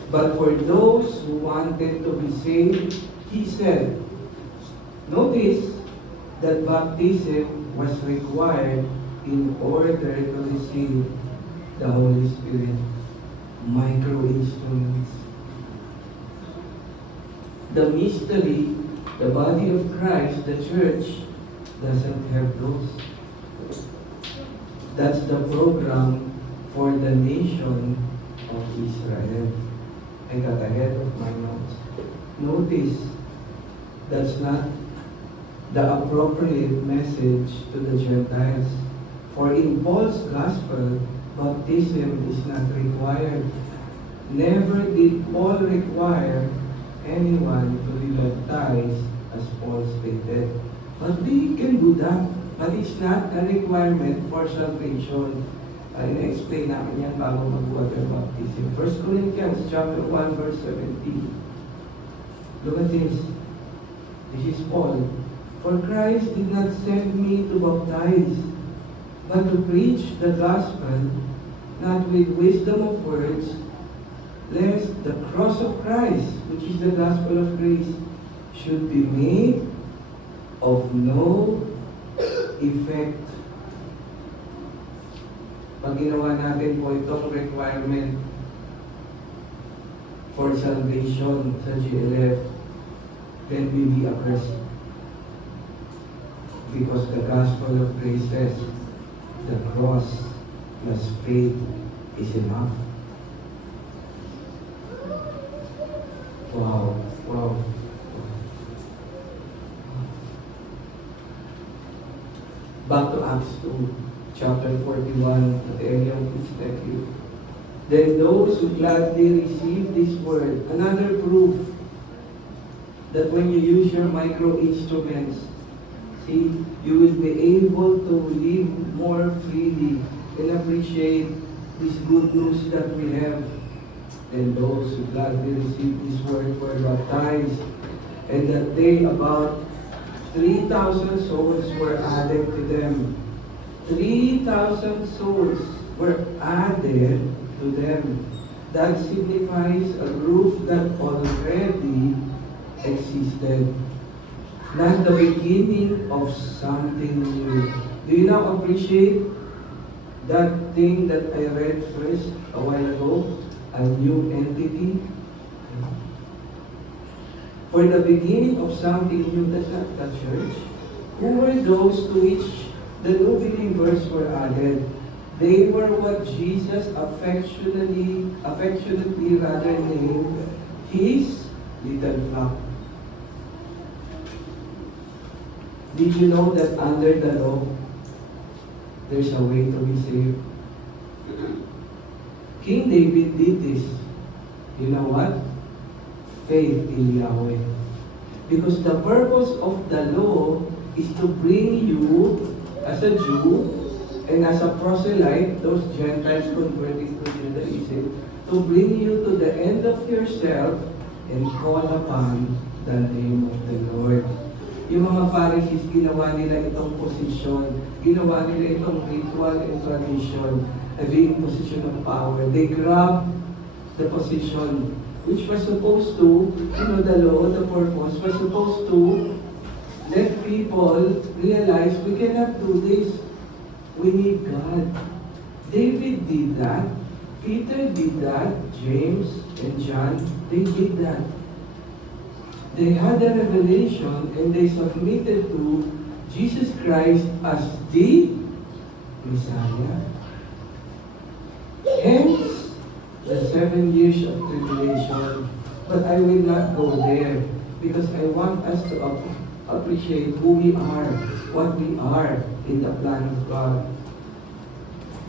But for those who wanted to be saved, he said, notice that baptism was required in order to receive the Holy Spirit. Micro-instruments. The mystery, the body of Christ, the church, doesn't have those. That's the program for the nation of Israel. I got ahead of my notes. Notice, that's not the appropriate message to the Gentiles. For in Paul's gospel, baptism is not required. Never did Paul require anyone to be baptized, as Paul stated. But we can do that. But it's not a requirement for salvation. I-explain namin yan bago mag-water baptism. 1 Corinthians chapter 1 verse 17. Look at this. This is Paul. For Christ did not send me to baptize, but to preach the gospel, not with wisdom of words, lest the cross of Christ, which is the gospel of grace, should be made of no effect. Pag ginawa natin po itong requirement for salvation sa GLF, then we be accursed. Because the gospel of grace says, the cross plus faith is enough. Wow, wow. Back to Acts 2, chapter 41, at the area of perspective. Then those who gladly receive this word, another proof that when you use your micro instruments, see, you will be able to live more freely and appreciate this good news that we have. And those who gladly receive this word were baptized, and that day about 3,000 souls were added to them. 3,000 souls were added to them. That signifies a group that already existed, not the beginning of something new. Do you now appreciate that thing that I read first a while ago? A new entity? For the beginning of something new, that's not the church. Who were those to which the new believers were added? They were what Jesus affectionately rather named his little flock. Did you know that under the law, there's a way to be saved? King David did this. You know what? Faith in Yahweh. Because the purpose of the law is to bring you as a Jew and as a proselyte, those Gentiles converting to Judaism, to bring you to the end of yourself and call upon the name of the Lord. Yung mga Pharisees, ginawa nila itong posisyon, ginawa nila itong ritual and tradition, being position of power. They grabbed the position which was supposed to, the law, the purpose, was supposed to let people realize we cannot do this. We need God. David did that. Peter did that. James and John, they did that. They had a revelation and they submitted to Jesus Christ as the Messiah. Hence, the 7 years of tribulation. But I will not go there because I want us to appreciate who we are, what we are in the plan of God.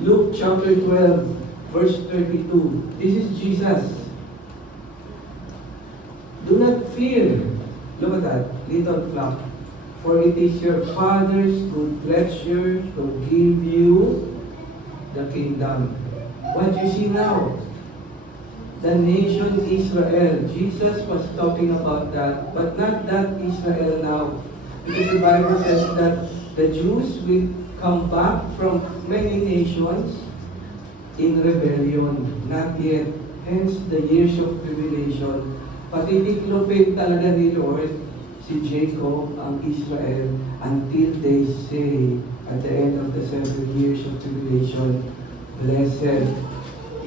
Luke chapter 12, verse 32. This is Jesus. Do not fear. Look at that, little flock. For it is your Father's good pleasure to give you the kingdom. What you see now? The nation Israel. Jesus was talking about that, but not that Israel now. Because the Bible says that the Jews will come back from many nations in rebellion. Not yet. Hence the years of tribulation. Patitiklopin talaga ni Lord si Jacob ang Israel until they say at the end of the 7 years of tribulation, blessed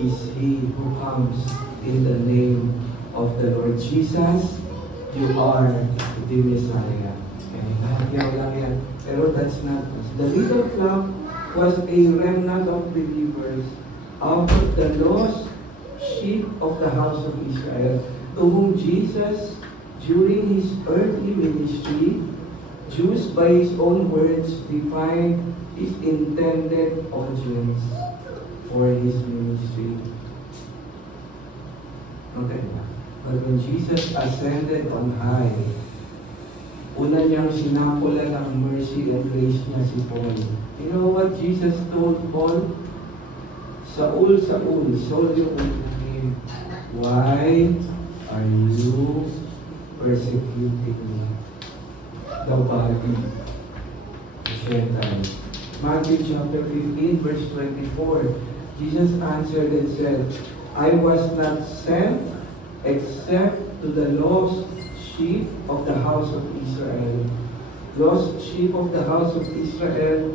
is he who comes in the name of the Lord Jesus. You are the Messiah. Yaw lang yan. Pero that's not us. The little flock was a remnant of believers out of the lost sheep of the house of Israel, to whom Jesus, during his earthly ministry, Jews by his own words defined his intended audience for his ministry. Okay. But when Jesus ascended on high, una niyang sinampulan ng mercy and grace niya si Paul. You know what Jesus told Paul? Saul, Saul, Saul yung name. Why are you persecuting me, the body, the Gentiles. Matthew chapter 15, verse 24. Jesus answered and said, I was not sent except to the lost sheep of the house of Israel. Lost sheep of the house of Israel,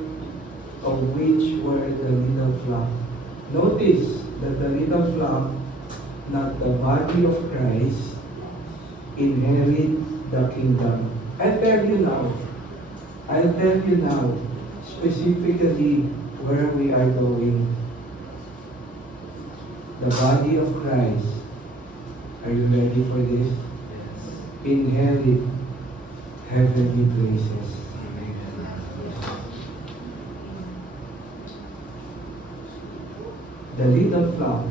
of which were the little flock. Notice that the little flock, not the body of Christ, inherit the kingdom. I'll tell you now, specifically where we are going. The body of Christ, are you ready for this? Inherit heavenly places. The little flock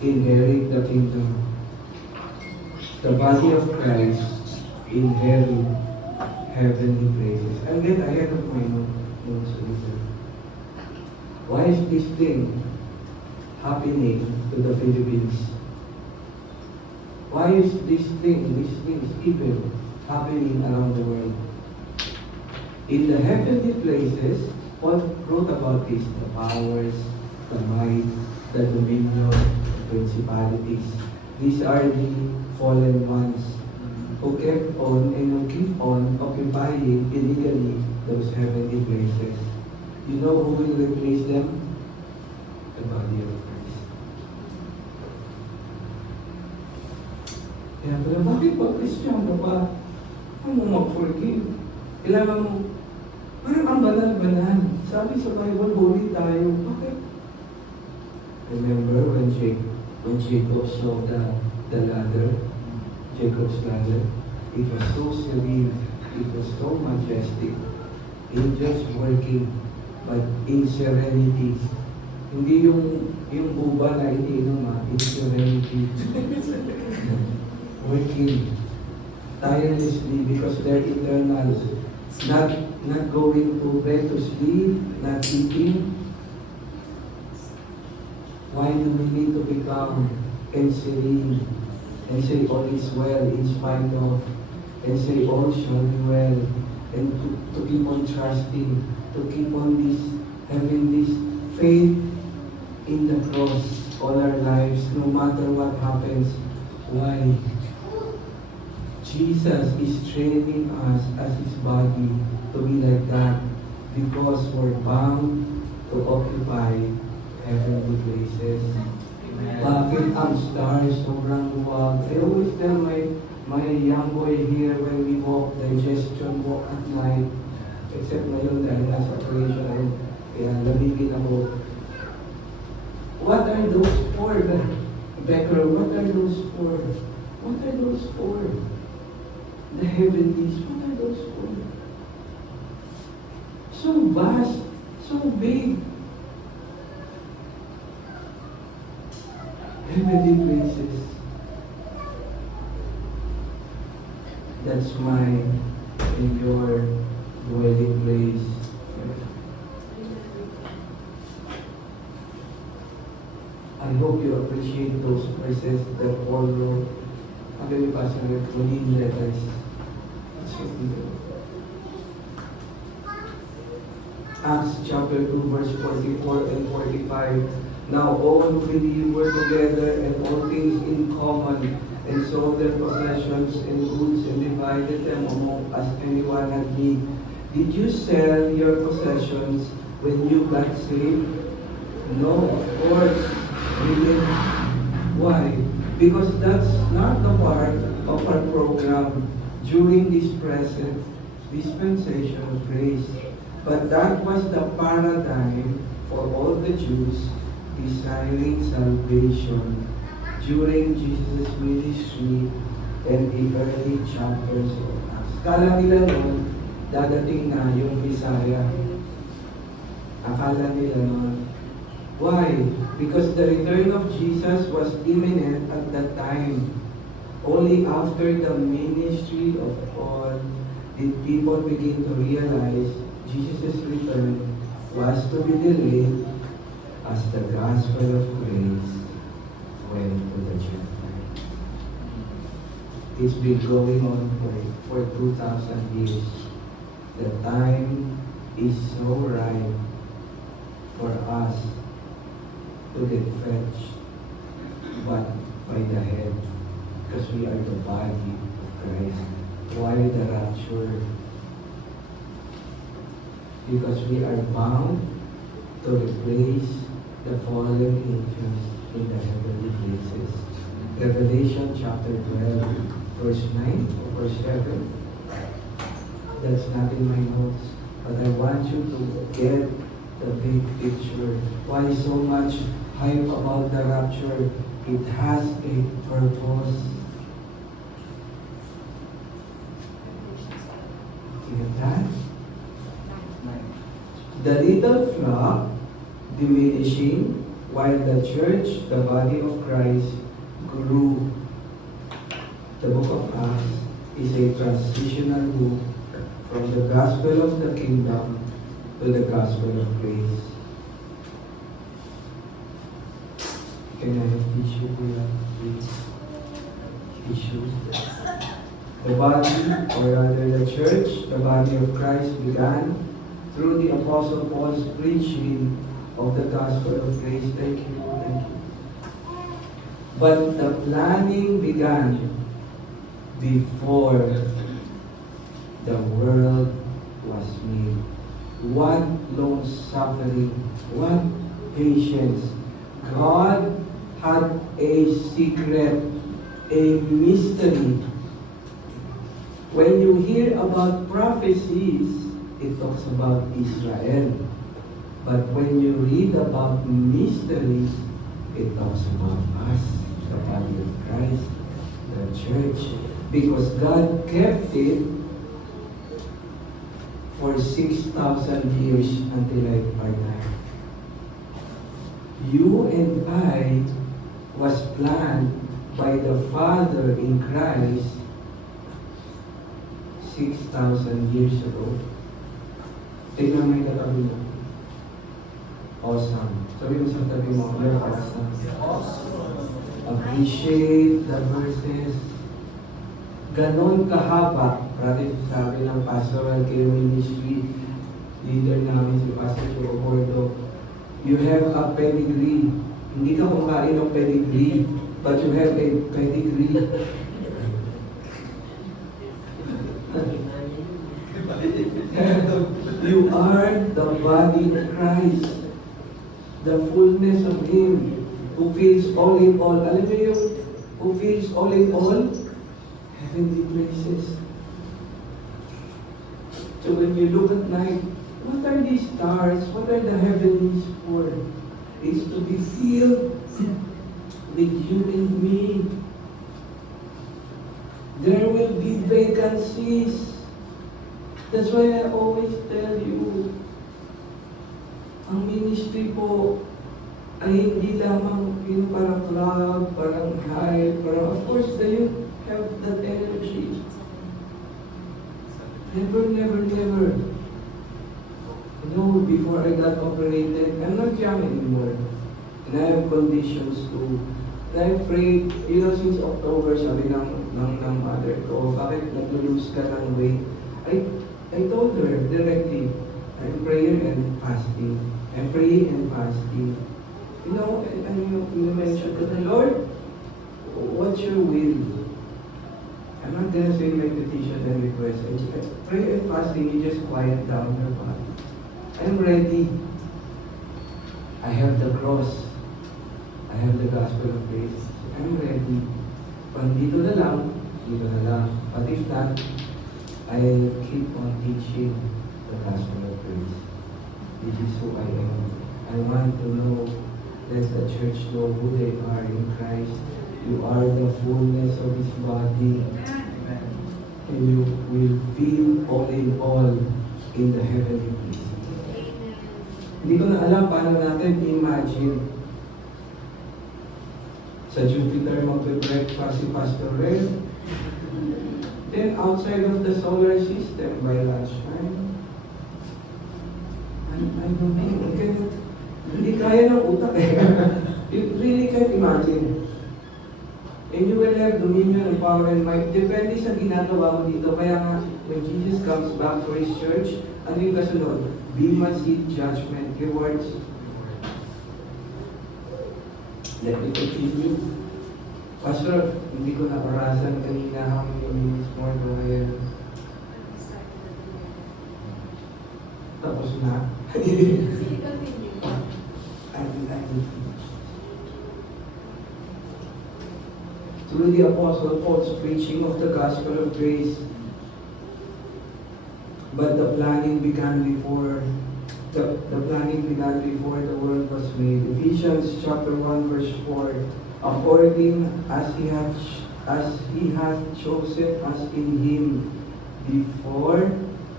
inherit the kingdom. The body of Christ inherit heavenly places. I'll get ahead of my notes later. Why is this thing happening to the Philippines? Why is these things even happening around the world? In the heavenly places, Paul wrote about this, the powers, the might, the dominion, the principalities. These are the fallen ones who kept on and who keep on occupying illegally those heavenly places. You know who will replace them? The body of Christ. Kaya pala, bakit pa Christian ka pa? Ano mo mag-forgive? Kailangan mo, parang ang banal-banal. Sabi sa Bible, holy tayo. Bakit? Remember when Jacob saw the ladder, Jacob's ladder? It was so serene, it was so majestic. Angels working, but in serenity. Hindi yung buba na iniinom in serenity. Working tirelessly because they're eternal. Not going to bed to sleep, not eating. Why do we need to become and serene and say all is well in spite of, and say all shall be well, and to keep on trusting, to keep on having this faith in the cross all our lives, no matter what happens. Why? Jesus is training us as His body to be like that because we're bound to occupy heavenly places. Bakit ang stars sobrang luwag? I always tell my young boy here when we walk, digestion walk at night, except ngayon dahil nasa operation, kaya lamigin ako. What are those for? Becker, what are those for? What are those for? The heavenlies, what are those for? So vast, so big. Heavenly places. That's my and your dwelling place. I hope you appreciate those verses that Paul wrote. Ang gabi pa sa Pauline letters. That's what we do. Acts chapter 2 verse 44 and 45. Now all who believe were together and all things in common, and sold their possessions and goods and divided them among as anyone had need. Did you sell your possessions when you got saved? No, of course we didn't. Why? Because that's not the part of our program during this present dispensation of grace. But that was the paradigm for all the Jews desiring salvation during Jesus' ministry and the early chapters of Acts. Kala nila noon, dadating na yung Messiah. Akala nila noon. Why? Because the return of Jesus was imminent at that time. Only after the ministry of Paul did people begin to realize Jesus' return was to be delayed as the gospel of grace went to the Gentiles. It's been going on for 2,000 years. The time is so right for us to get fetched, but by the head, because we are the body of Christ. Why the rapture? Because we are bound to replace the fallen angels in the heavenly places. Revelation chapter 12, verse 9 or verse 7. That's not in my notes, but I want you to get the big picture. Why so much hype about the rapture? It has a purpose. Get that? The little flock diminishing while the church, the body of Christ, grew. The book of Acts is a transitional book from the gospel of the kingdom to the gospel of grace. Can I have tissue here, please? Tissue. The body, or rather the church, the body of Christ began through the Apostle Paul's preaching of the gospel of grace. Thank you, thank you. But the planning began before the world was made. What long suffering, what patience. God had a secret, a mystery. When you hear about prophecies, it talks about Israel. But when you read about mysteries, it talks about us, the body of Christ, the church. Because God kept it for 6,000 years until I died. You and I was planned by the Father in Christ 6,000 years ago. Tingnan mo yung katabi mo. Awesome. Sabi mo sa tabi mo, you're awesome. Appreciate the verses. Ganon kahaba. Parati sabi ng Pastoral Care Ministry, leader namin si Pastor Choco Bordo, you have a pedigree. Hindi ka kumakain ng pedigree, but you have a pedigree. You are the body of Christ, the fullness of Him, who fills all in all. Alam niyo yung who fills all in all? Heavenly places. So when you look at night, what are these stars? What are the heavens for? It's to be filled with you and me. There will be vacancies. That's why I always tell you, ang ministry po ay hindi lamang yung parang club, parang hype, parang of course the youth have that energy. Never, never, never. You know, before I got operated, I'm not young anymore. And I have conditions too. And I prayed, you know, since October, sabi ng mother ko, bakit nag-lose ka ng weight? I told her directly, I'm praying and fasting. I'm praying and fasting. You know, and you mentioned to the Lord, what's your will? I'm not gonna say my petition and request. I pray and fasting, you just quiet down your body. I'm ready. I have the cross. I have the gospel of grace. I'm ready. Kung dito na lang, dito na lang. But if not, I keep on teaching the gospel of grace. This is who I am. I want to know, let the church know who they are in Christ. You are the fullness of His body. And you will feel all in all in the heavenly places. Hindi ko na alam paano natin imagine sa Jupiter magbe-breakfast si Pastor Red. Then outside of the solar system by lunchtime. I don't know. Hindi kaya ng utak eh. You really can't imagine. And you will have dominion and power and might. Depende sa ginagawa mo dito. Kaya nga, when Jesus comes back for His church, ano yung kasunod? Bema seat judgment, rewards. Let me continue. Pastor, hindi ko nakarasan kanina how many minutes more do I have? Tapos na. I will finish. Through the Apostle Paul's preaching of the gospel of grace, but the planning began before the world was made. Ephesians chapter 1 verse 4, according as he had chosen us in Him before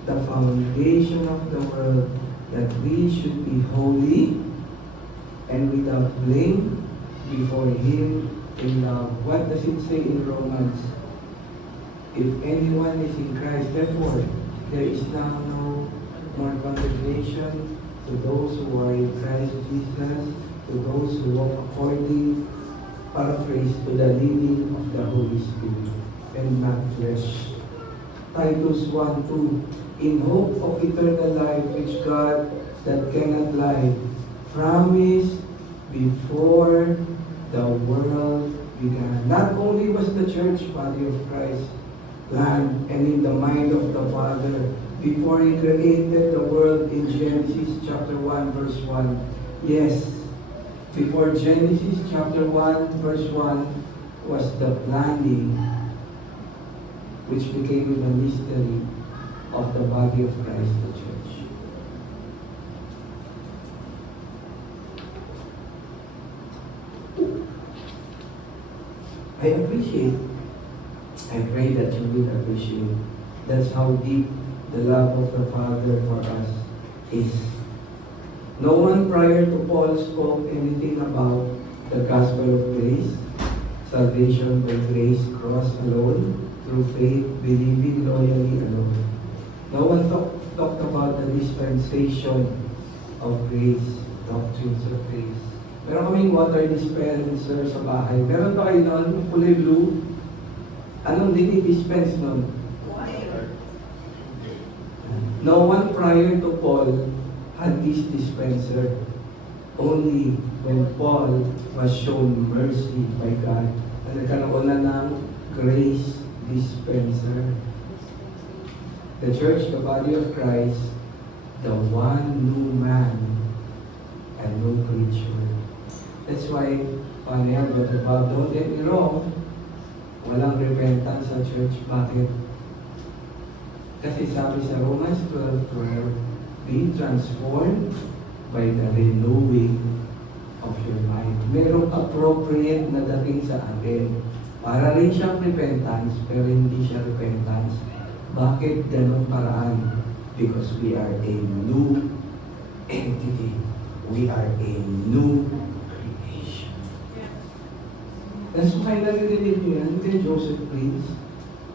the foundation of the world, that we should be holy and without blame before Him in love. What does it say in Romans? If anyone is in Christ, therefore, there is now no more condemnation to those who are in Christ Jesus, to those who walk according, paraphrase, to the leading of the Holy Spirit, and not flesh. Titus 1:2, in hope of eternal life, which God that cannot lie promised before the world began. Not only was the church body of Christ planned and in the mind of the Father before He created the world in Genesis chapter 1 verse 1. Yes, before Genesis chapter 1 verse 1 was the planning which became the mystery of the body of Christ, the church. I appreciate, I pray that you will appreciate. That's how deep the love of the Father for us is. No one prior to Paul spoke anything about the gospel of grace, salvation by grace, cross alone, through faith, believing loyally alone. No one talked about the dispensation of grace, doctrines of grace. Meron kaming water dispenser sa bahay. Meron ba kayo noon? Kulay blue? Anong dinidispense noon? No one prior to Paul had this dispenser. Only when Paul was shown mercy by God, na nagkaroon na ng grace dispenser. The church, the body of Christ, the one new man and new creature. That's why, Panel, Brother Bob, don't get me wrong, walang repentance sa church. Bakit? Kasi sabi sa Romans 12:12, be transformed by the renewing of your mind. Merong appropriate na dating sa atin. Para rin siyang repentance, pero hindi siya repentance. Bakit ganun paraan? Because we are a new entity. We are a new creation. That's why narinig niyo yan kay Joseph Prince.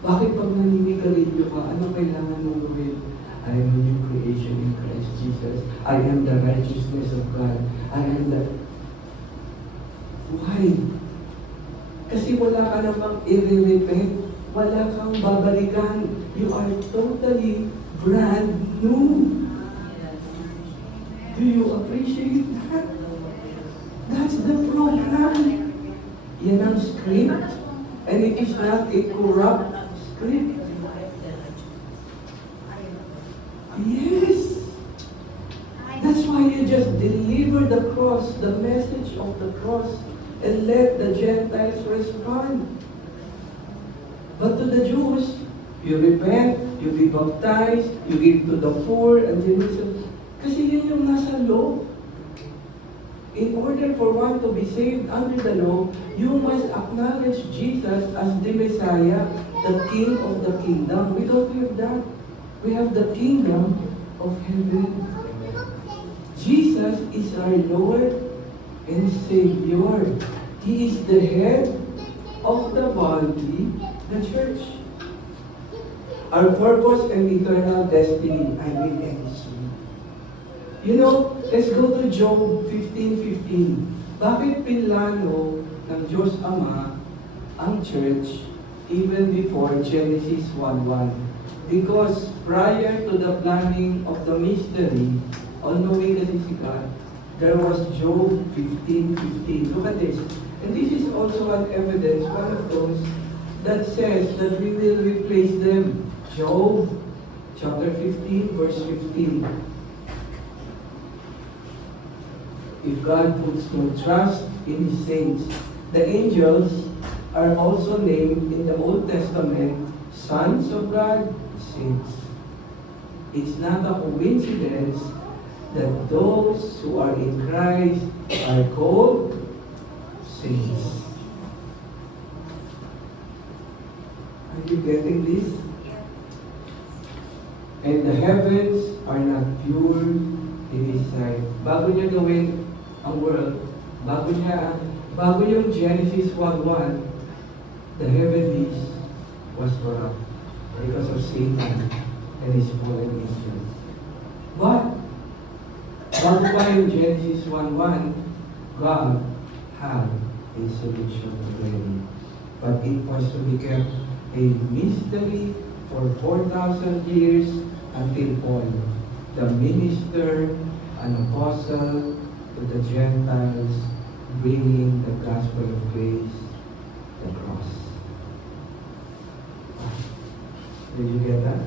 Bakit pag naninigarilyo ka, ano kailangan mong gawin? I am a new creation in Christ Jesus. I am the righteousness of God. I am the... Why? Kasi wala ka namang i-repent. Wala kang babalikan. You are totally brand new. Do you appreciate that? That's the program. Yan ang script. And it is not a corrupt script. Yes. That's why you just deliver the cross, the message of the cross, and let the Gentiles respond. But to the Jews, you repent, you be baptized, you give to the poor, and Jerusalem. Kasi yun yung nasa law. In order for one to be saved under the law, you must acknowledge Jesus as the Messiah, the King of the kingdom. We don't have that. We have the kingdom of heaven. Jesus is our Lord and Savior. He is the head of the body, the church. Our purpose and eternal destiny, I will end soon. You know, let's go to Job 15:15. Bakit pinlano ng Diyos Ama ang church even before Genesis 1:1. Because prior to the planning of the mystery, all-knowing kasi si God, there was Job 15:15. Look at this. And this is also an evidence, one of those, that says that we will replace them. Job chapter 15, verse 15. If God puts no trust in His saints, the angels are also named in the Old Testament sons of God, saints. It's not a coincidence that those who are in Christ are called saints. Are you getting this? And the heavens are not pure in His sight. Bago niya gawin ang world, bago yung Genesis 1:1, the heavens was corrupt because of Satan and his fallen angels. But, bago pa yung Genesis 1:1, God had a solution already. But it was to be kept a mystery for 4,000 years until Paul, the minister and apostle to the Gentiles, bringing the gospel of grace, the cross. Did you get that?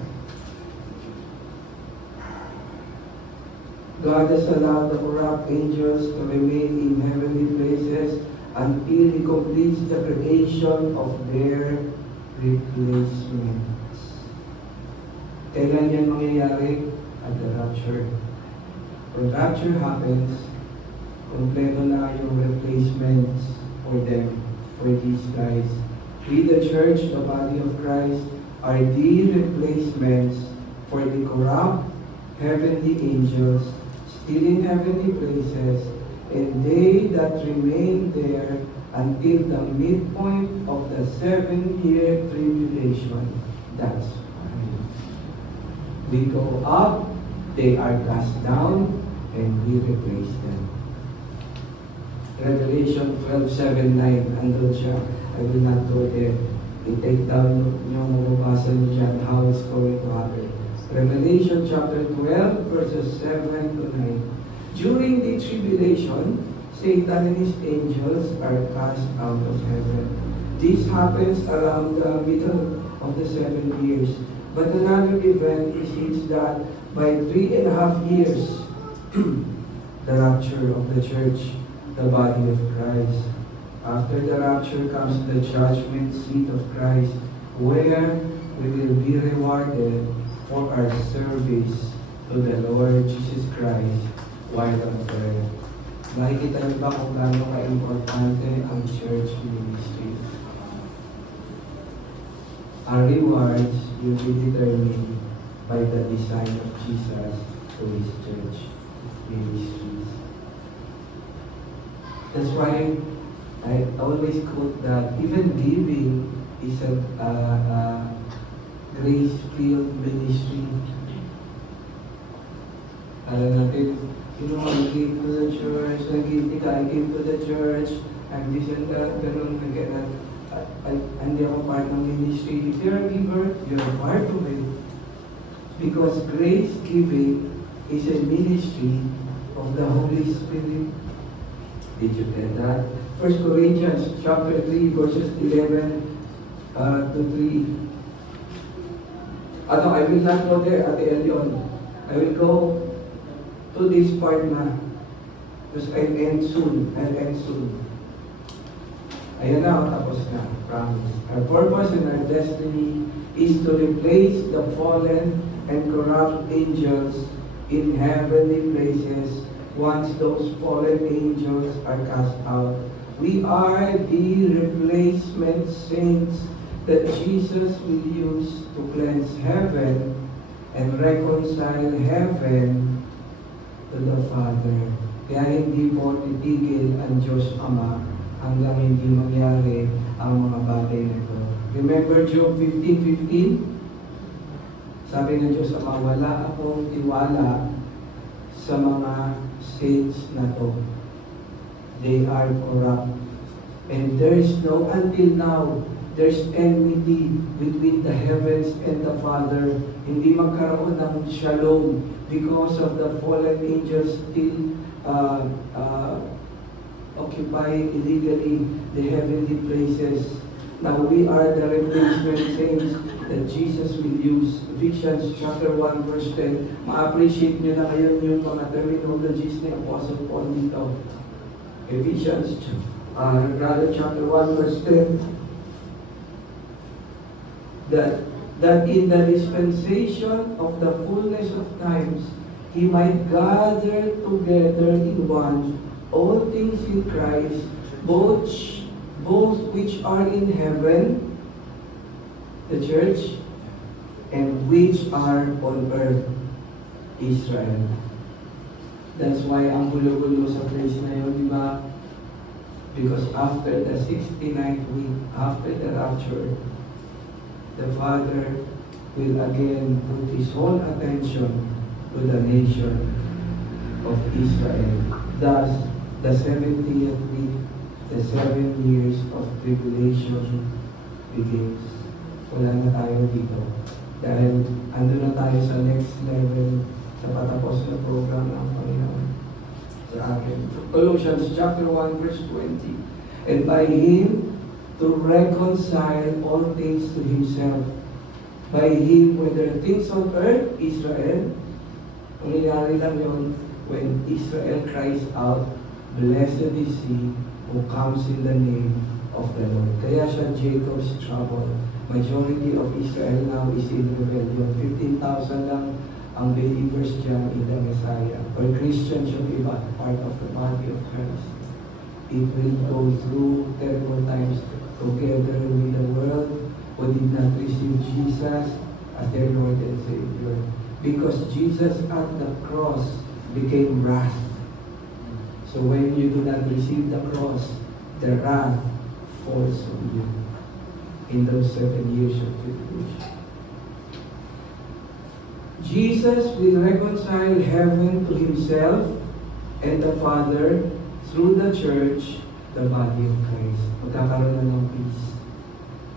God has allowed the corrupt angels to remain in heavenly places until He completes the creation of their replacements. Kailan yan mangyayari? At the rapture. When rapture happens, kompleto na yung replacements for them, for these guys. We, the church, the body of Christ, are the replacements for the corrupt heavenly angels still in heavenly places, and they that remain there until the midpoint of the 7-year tribulation. That's why we go up, they are cast down, and we replace them. Revelation 12:7-9, andun siya. I will not go there. I-take down yung mababasa niyo dyan how it's going to happen. Revelation chapter 12, verses 7-9. During the tribulation, Satan and his angels are cast out of heaven. This happens around the middle of the 7 years. But another event is that by 3.5 years, the rapture of the church, the body of Christ. After the rapture comes the judgment seat of Christ, where we will be rewarded for our service to the Lord Jesus Christ while on earth. Makikita niyo ba kung gaano ka-importante ang church ministry? Our rewards will be determined by the design of Jesus to His church ministries. That's why I always quote that even giving is a grace-filled ministry. Alam natin, I give to the church, I give to the church, and this and that, pero hindi ako part ng ministry. If you're a giver, you're part of it. Because grace giving is a ministry of the Holy Spirit. Did you get that? 1 Corinthians chapter 3, verses 11 to 3. I will not go there at the end. I will go to this part na. Because I'll end soon. Ayan na, tapos na. Promise. Our purpose and our destiny is to replace the fallen and corrupt angels in heavenly places once those fallen angels are cast out. We are the replacement saints that Jesus will use to cleanse heaven and reconcile heaven to the Father. Kaya hindi po titigil ang Diyos Ama hanggang hindi mangyari ang mga bagay na ito. Remember Job 15:15? Sabi ng Diyos Ama, wala akong tiwala sa mga saints na to. They are corrupt. And there is no, until now, there's enmity between the heavens and the Father. Hindi magkaroon ng shalom because of the fallen angels still occupy illegally the heavenly places. Now we are the replacement saints that Jesus will use. Ephesians chapter 1 verse 10. Ma-appreciate nyo na ngayon yung mga terminologies ni Apostle Paul dito. Ephesians chapter 1 verse 10. That in the dispensation of the fullness of times, He might gather together in one all things in Christ, both which are in heaven, the church, and which are on earth, Israel. That's why ang gulo-gulo sa place na yun, di ba? Because after the 69th week, after the rapture, the Father will again put His whole attention to the nation of Israel. Thus, the 70th week, the 7 years of tribulation begins. Wala na tayo dito. Dahil ando na tayo sa next level sa patapos na program ng Panginoon sa akin. Colossians chapter 1 verse 20. And by Him to reconcile all things to Himself. By Him, whether things on earth, Israel, nangyayari lang yun when Israel cries out, blessed is He who comes in the name of the Lord. Kaya siya Jacob's trouble. Majority of Israel now is in rebellion. 15,000 lang ang believers dyan in the Messiah. Or Christians yung iba, part of the body of Christ. It will go through terrible times together with the world who did not receive Jesus as their Lord and Savior. Because Jesus at the cross became wrath. So when you do not receive the cross, the wrath falls on you in those 7 years of tribulation. Jesus will reconcile heaven to Himself and the Father through the church, the body of Christ. Magkakaroon na ng peace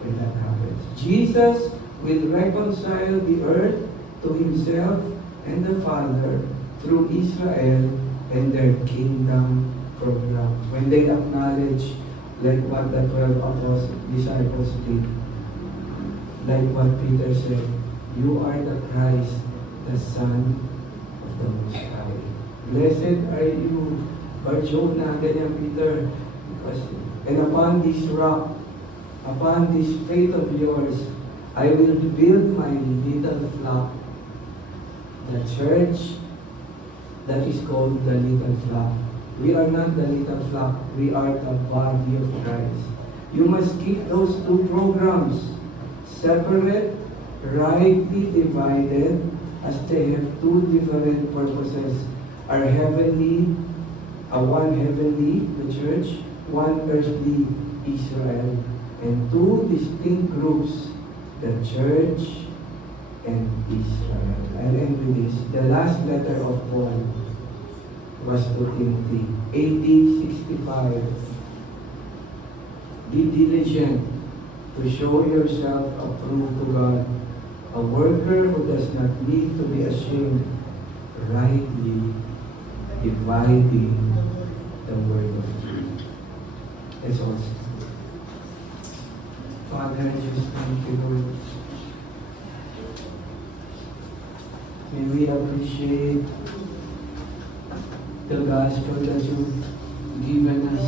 when that happens. Jesus will reconcile the earth to Himself and the Father through Israel and their kingdom program. When they acknowledge, like what the 12 disciples did, like what Peter said, you are the Christ, the Son of the Most High. Blessed are you, Bar-Jonah, ganyan Peter, because, and upon this rock, upon this faith of yours, I will build my little flock, the church that is called the little flock. We are not the little flock, we are the body of Christ. You must keep those two programs separate, rightly divided, as they have two different purposes. One heavenly, the church, one earthly, Israel, and two distinct groups, the church and Israel. I'll end with this. The last letter of Paul was to Timothy, AD 65. Be diligent to show yourself approved to God, a worker who does not need to be ashamed, rightly dividing the word of truth. Let's all sing. Father, I just thank you, Lord. May we appreciate the gospel that you've given us,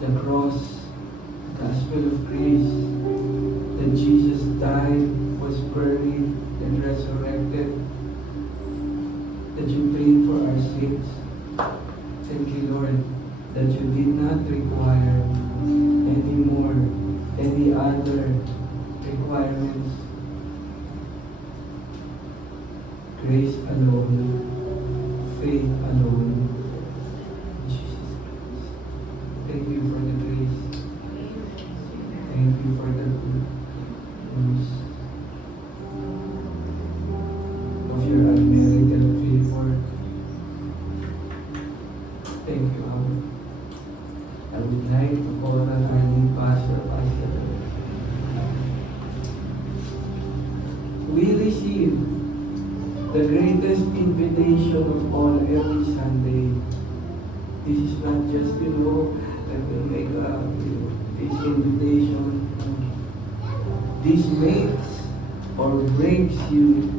the cross, gospel of grace, that Jesus died, was buried, and resurrected, that you paid for our sins. Thank you, Lord, that you did not require any other requirements. Grace alone, faith alone. Jesus Christ. Thank you for the grace. Thank you for the good news of your unmerited favor. Thank you, Lord. I would like tonight for our lead pastor. We receive the greatest invitation of all every Sunday. This is not just, that we make this invitation. This makes or breaks you.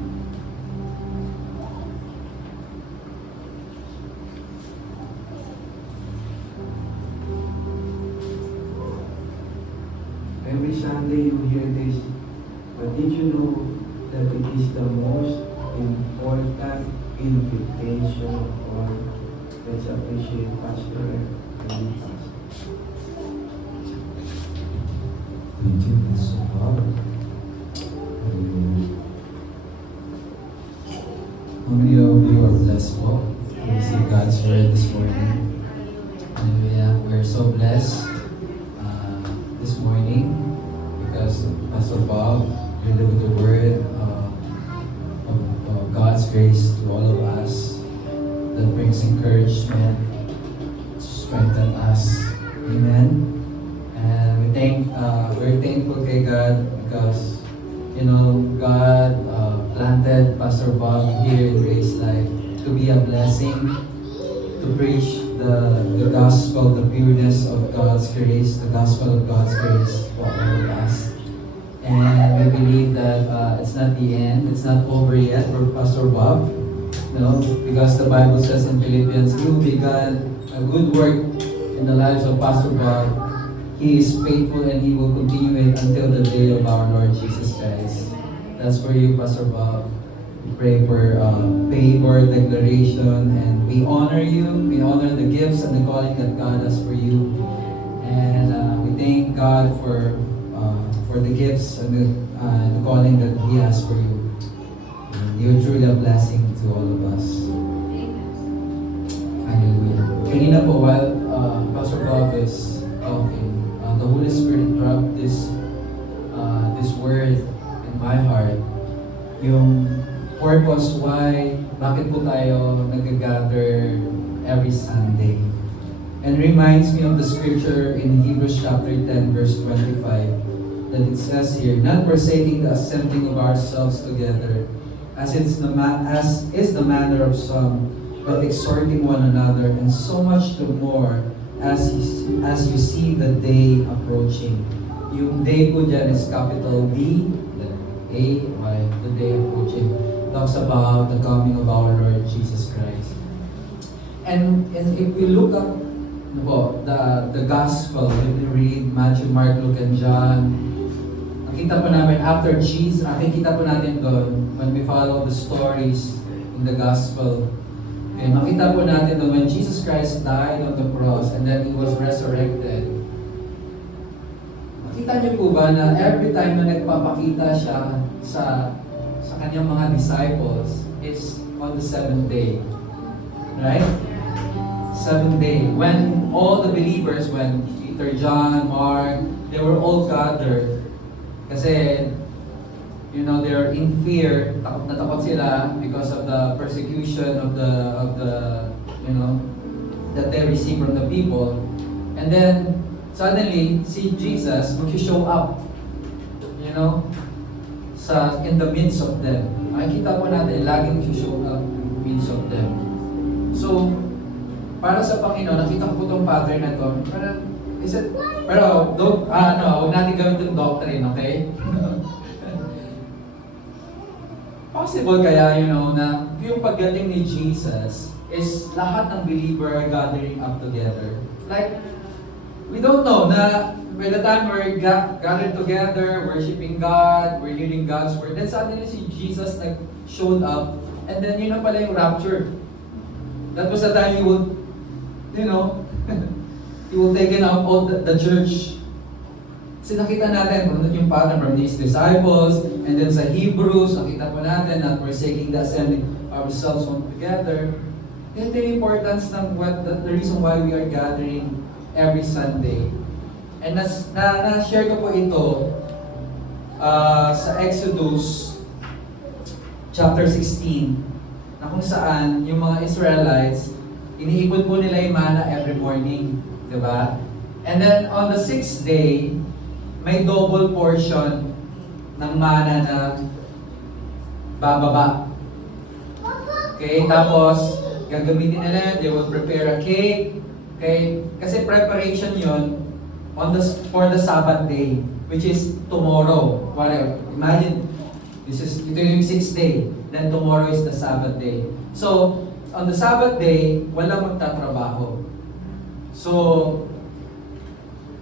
Every Sunday you hear this, but did you know that it is the most important invitation of all? Let's appreciate Pastor and lead pastor. Thank you, Pastor Bob. How many of you are blessed po? We receive God's word this morning. Hallelujah. We're so blessed this morning because Pastor Bob delivered the word of God's grace to all of us that brings encouragement to strengthen us. Amen. And we're thankful kay God because God planted Pastor Bob here in Grace Life to be a blessing, to preach the gospel, the pureness of God's grace, the gospel of God's grace for all of us. And we believe that it's not the end, it's not over yet for Pastor Bob. Because the Bible says in Philippians, "You began a good work in the lives of Pastor Bob. He is faithful and He will continue it until the day of our Lord Jesus Christ." That's for you, Pastor Bob. We pray for favor, declaration, and we honor you. We honor the gifts and the calling that God has for you. And we thank God for the gifts and the calling that He has for you. And you're truly a blessing to all of us. Hallelujah. Kanina po, while Pastor Bob is talking, the Holy Spirit dropped this word in my heart. Yung purpose bakit po tayo nag-gather every Sunday. And reminds me of the scripture in Hebrews chapter 10 verse 25 that it says here, "Not forsaking the assembling of ourselves together, as is the manner of some, but exhorting one another, and so much the more as you see the day approaching." Yung day po dyan is capital D, the A-Y, the day approaching. Talks about the coming of our Lord Jesus Christ. And if we look up the gospel, when we read Matthew, Mark, Luke, and John, nakita po namin after Jesus, nakikita po natin doon when we follow the stories in the gospel. Okay, makita po natin doon when Jesus Christ died on the cross and then He was resurrected. Makita niyo po ba na every time na nagpapakita siya sa kanyang mga disciples, it's on the 7th day. Right? 7th day. When all the believers, when Peter, John, Mark, they were all gathered. Kasi, they're in fear, takot na takot sila because of the persecution of the that they receive from the people. And then, suddenly, see Jesus mag-show up, in the midst of them. Makikita po natin, laging mag-show up in the midst of them. So, para sa Panginoon, nakita ko po itong pattern na ito. Pero, huwag natin gawin itong doctrine, okay? Possible kaya, na yung pagdating ni Jesus is lahat ng believer gathering up together. Like, we don't know na by the time we're gathered together, worshiping God, we're hearing God's word, then suddenly si Jesus showed up, and then yun na pala yung rapture. That was the time He will, He will take out all the church. Kasi nakita natin yung pattern from these disciples, and then sa Hebrews, nakita po natin na forsaking the assembling ourselves together. Then the importance ng the reason why we are gathering every Sunday. And na-share ko po ito sa Exodus chapter 16, na kung saan yung mga Israelites, iniipon po nila yung manna every morning. Diba? And then on the 6th day, may double portion ng mana na bababa. Okay, tapos gagamitin nila, they will prepare a cake. Okay, kasi preparation yon for the Sabbath day, which is tomorrow. Whatever. Imagine, ito yung 6th day, then tomorrow is the Sabbath day. So, on the Sabbath day, walang magtatrabaho. So,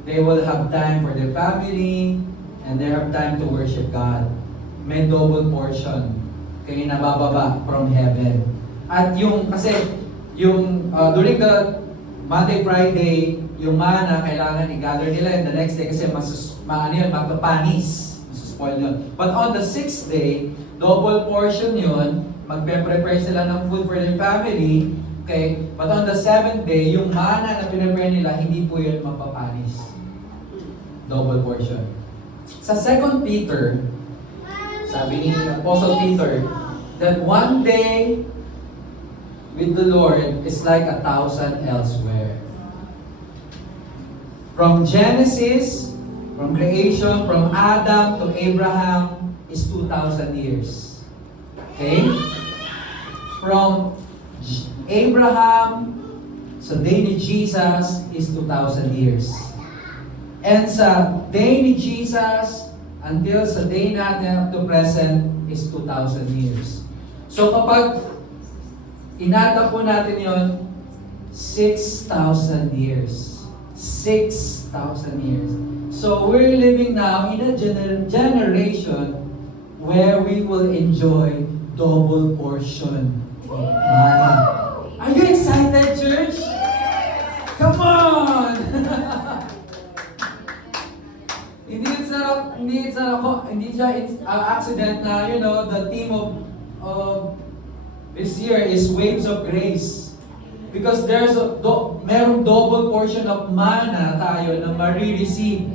they will have time for their family, and they have time to worship God. May double portion kayo nabababa from heaven. At during the Monday, Friday, yung mana, kailangan i-gather nila in the next day kasi magpapanis. Spoil yun. But on the 6th day, double portion yun, magpe-prepare sila ng food for their family. Okay? But on the 7th day, yung mana na pinrepare nila, hindi po yun mapapanis. Double portion. Sa 2 Peter, sabi ni Apostle Peter, that one day with the Lord is like 1,000 elsewhere. From Genesis, from creation, from Adam to Abraham is 2,000 years. Okay? From Abraham sa day ni Jesus is 2,000 years. And sa day ni Jesus until sa day natin up to present is 2,000 years. So kapag inata po natin yon 6,000 years. 6,000 years. So we're living now in a generation where we will enjoy double portion of mana. Are you excited, church? Come on! Hindi siya accident na, the theme of this year is Waves of Grace. Because merong double portion of mana tayo na marireceive.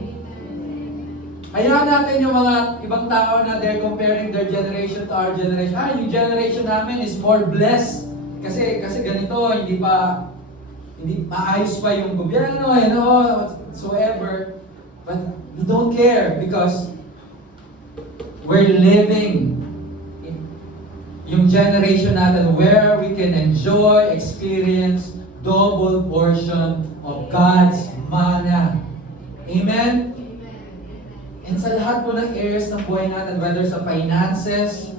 Kaya natin yung mga ibang tao na they're comparing their generation to our generation. Yung generation namin is more blessed. Kasi ganito, hindi maayos pa yung gobyerno, whatsoever. But we don't care because we're living yung generation natin where we can enjoy, experience double portion of God's mana. Amen? And sa lahat po ng areas ng buhay natin, whether sa finances,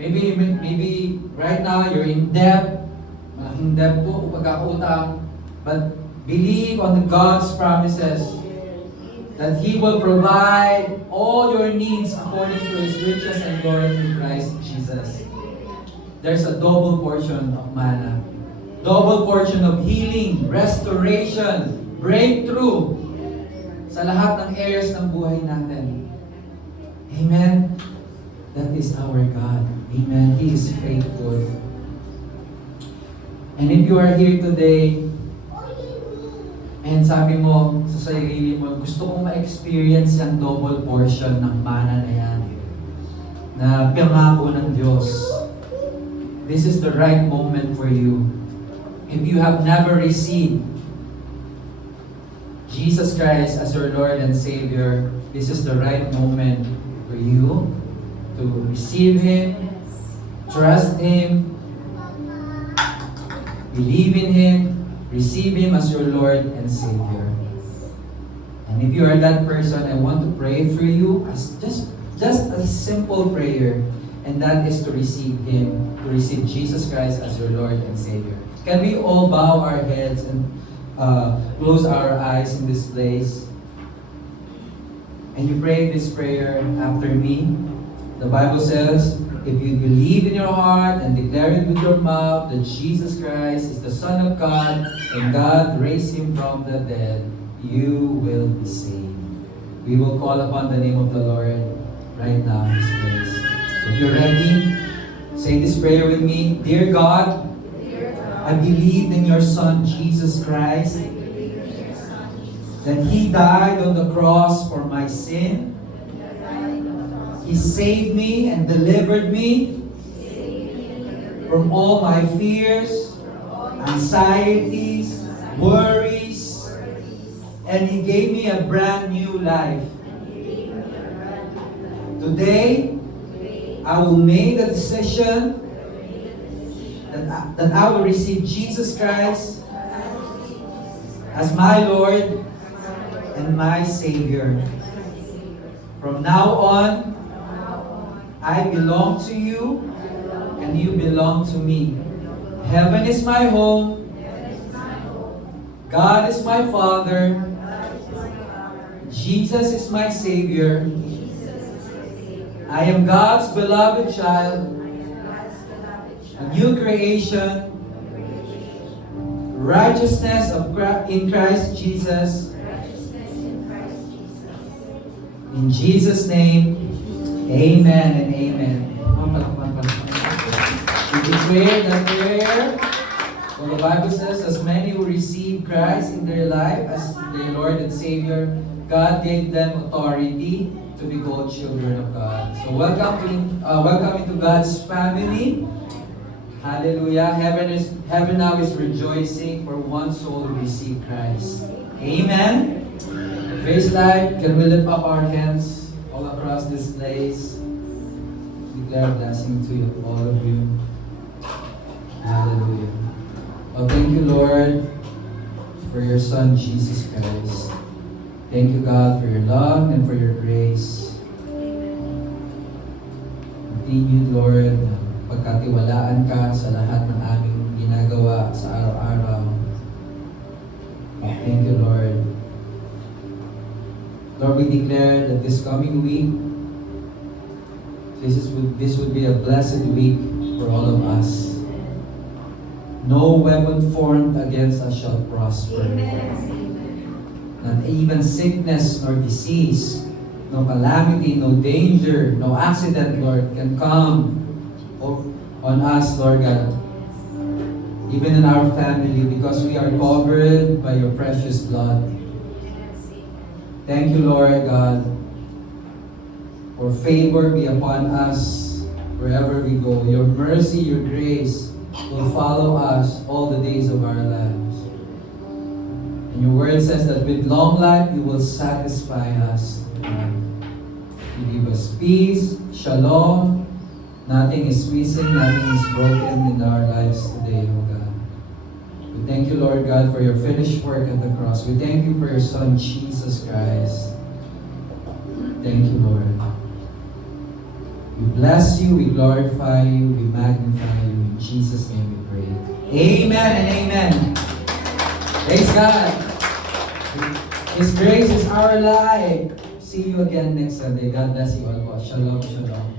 maybe right now you're in debt, malaking debt po, pagkakautang, but believe on God's promises that He will provide all your needs according to His riches and glory in Christ Jesus. There's a double portion of mana. Double portion of healing, restoration, breakthrough sa lahat ng areas ng buhay natin. Amen? That is our God. Amen. He is faithful. And if you are here today, and sabi mo sa sarili mo, gusto kong ma-experience yung double portion ng mana na yan, na pangako ng Diyos. This is the right moment for you. If you have never received Jesus Christ as your Lord and Savior, this is the right moment for you to receive Him, trust Him, believe in Him, receive Him as your Lord and Savior. And if you are that person, I want to pray for you as just a simple prayer, and that is to receive Him, to receive Jesus Christ as your Lord and Savior. Can we all bow our heads and close our eyes in this place? And you pray this prayer after me. The Bible says, if you believe in your heart and declare it with your mouth that Jesus Christ is the Son of God and God raised Him from the dead, you will be saved. We will call upon the name of the Lord right now in this place. So if you're ready, say this prayer with me. Dear God, I believe in your Son Jesus Christ, that He died on the cross for my sin. He saved me and delivered me from all my fears, anxieties, worries, and He gave me a brand new life. Today, I will make the decision that I will receive Jesus Christ as my Lord and my Savior. From now on, I belong to you and you belong to me. Heaven is my home. God is my Father. Jesus is my Savior. I am God's beloved child, a new creation, righteousness in Christ Jesus. In Jesus' name, amen and amen. We declare that prayer. Well, the Bible says, as many who receive Christ in their life as their Lord and Savior, God gave them authority to be called children of God. So welcome into God's family. Hallelujah. Heaven now is rejoicing for one soul to receive Christ. Amen. Praise life. Can we lift up our hands all across this place? Declare blessing to you, all of you. Hallelujah. Oh, thank you, Lord, for your Son, Jesus Christ. Thank you, God, for your love and for your grace. Continue, Lord, na pagkatiwalaan ka sa lahat ng aming ginagawa sa araw-araw. Thank you, Lord. Lord, we declare that this coming week, this would be a blessed week for all of us. No weapon formed against us shall prosper. Not even sickness nor disease, no calamity, no danger, no accident, Lord, can come on us, Lord God. Even in our family, because we are covered by your precious blood. Thank you, Lord God, for favor be upon us wherever we go. Your mercy, your grace will follow us all the days of our lives. And your word says that with long life, you will satisfy us. You give us peace, shalom. Nothing is missing, nothing is broken in our lives today, O God. We thank you, Lord God, for your finished work at the cross. We thank you for your Son, Jesus Christ. Thank you, Lord. We bless you, we glorify you, we magnify you. In Jesus' name we pray. Amen and amen. Praise God. His grace is our life. See you again next Sunday. God bless you all. Shalom, shalom.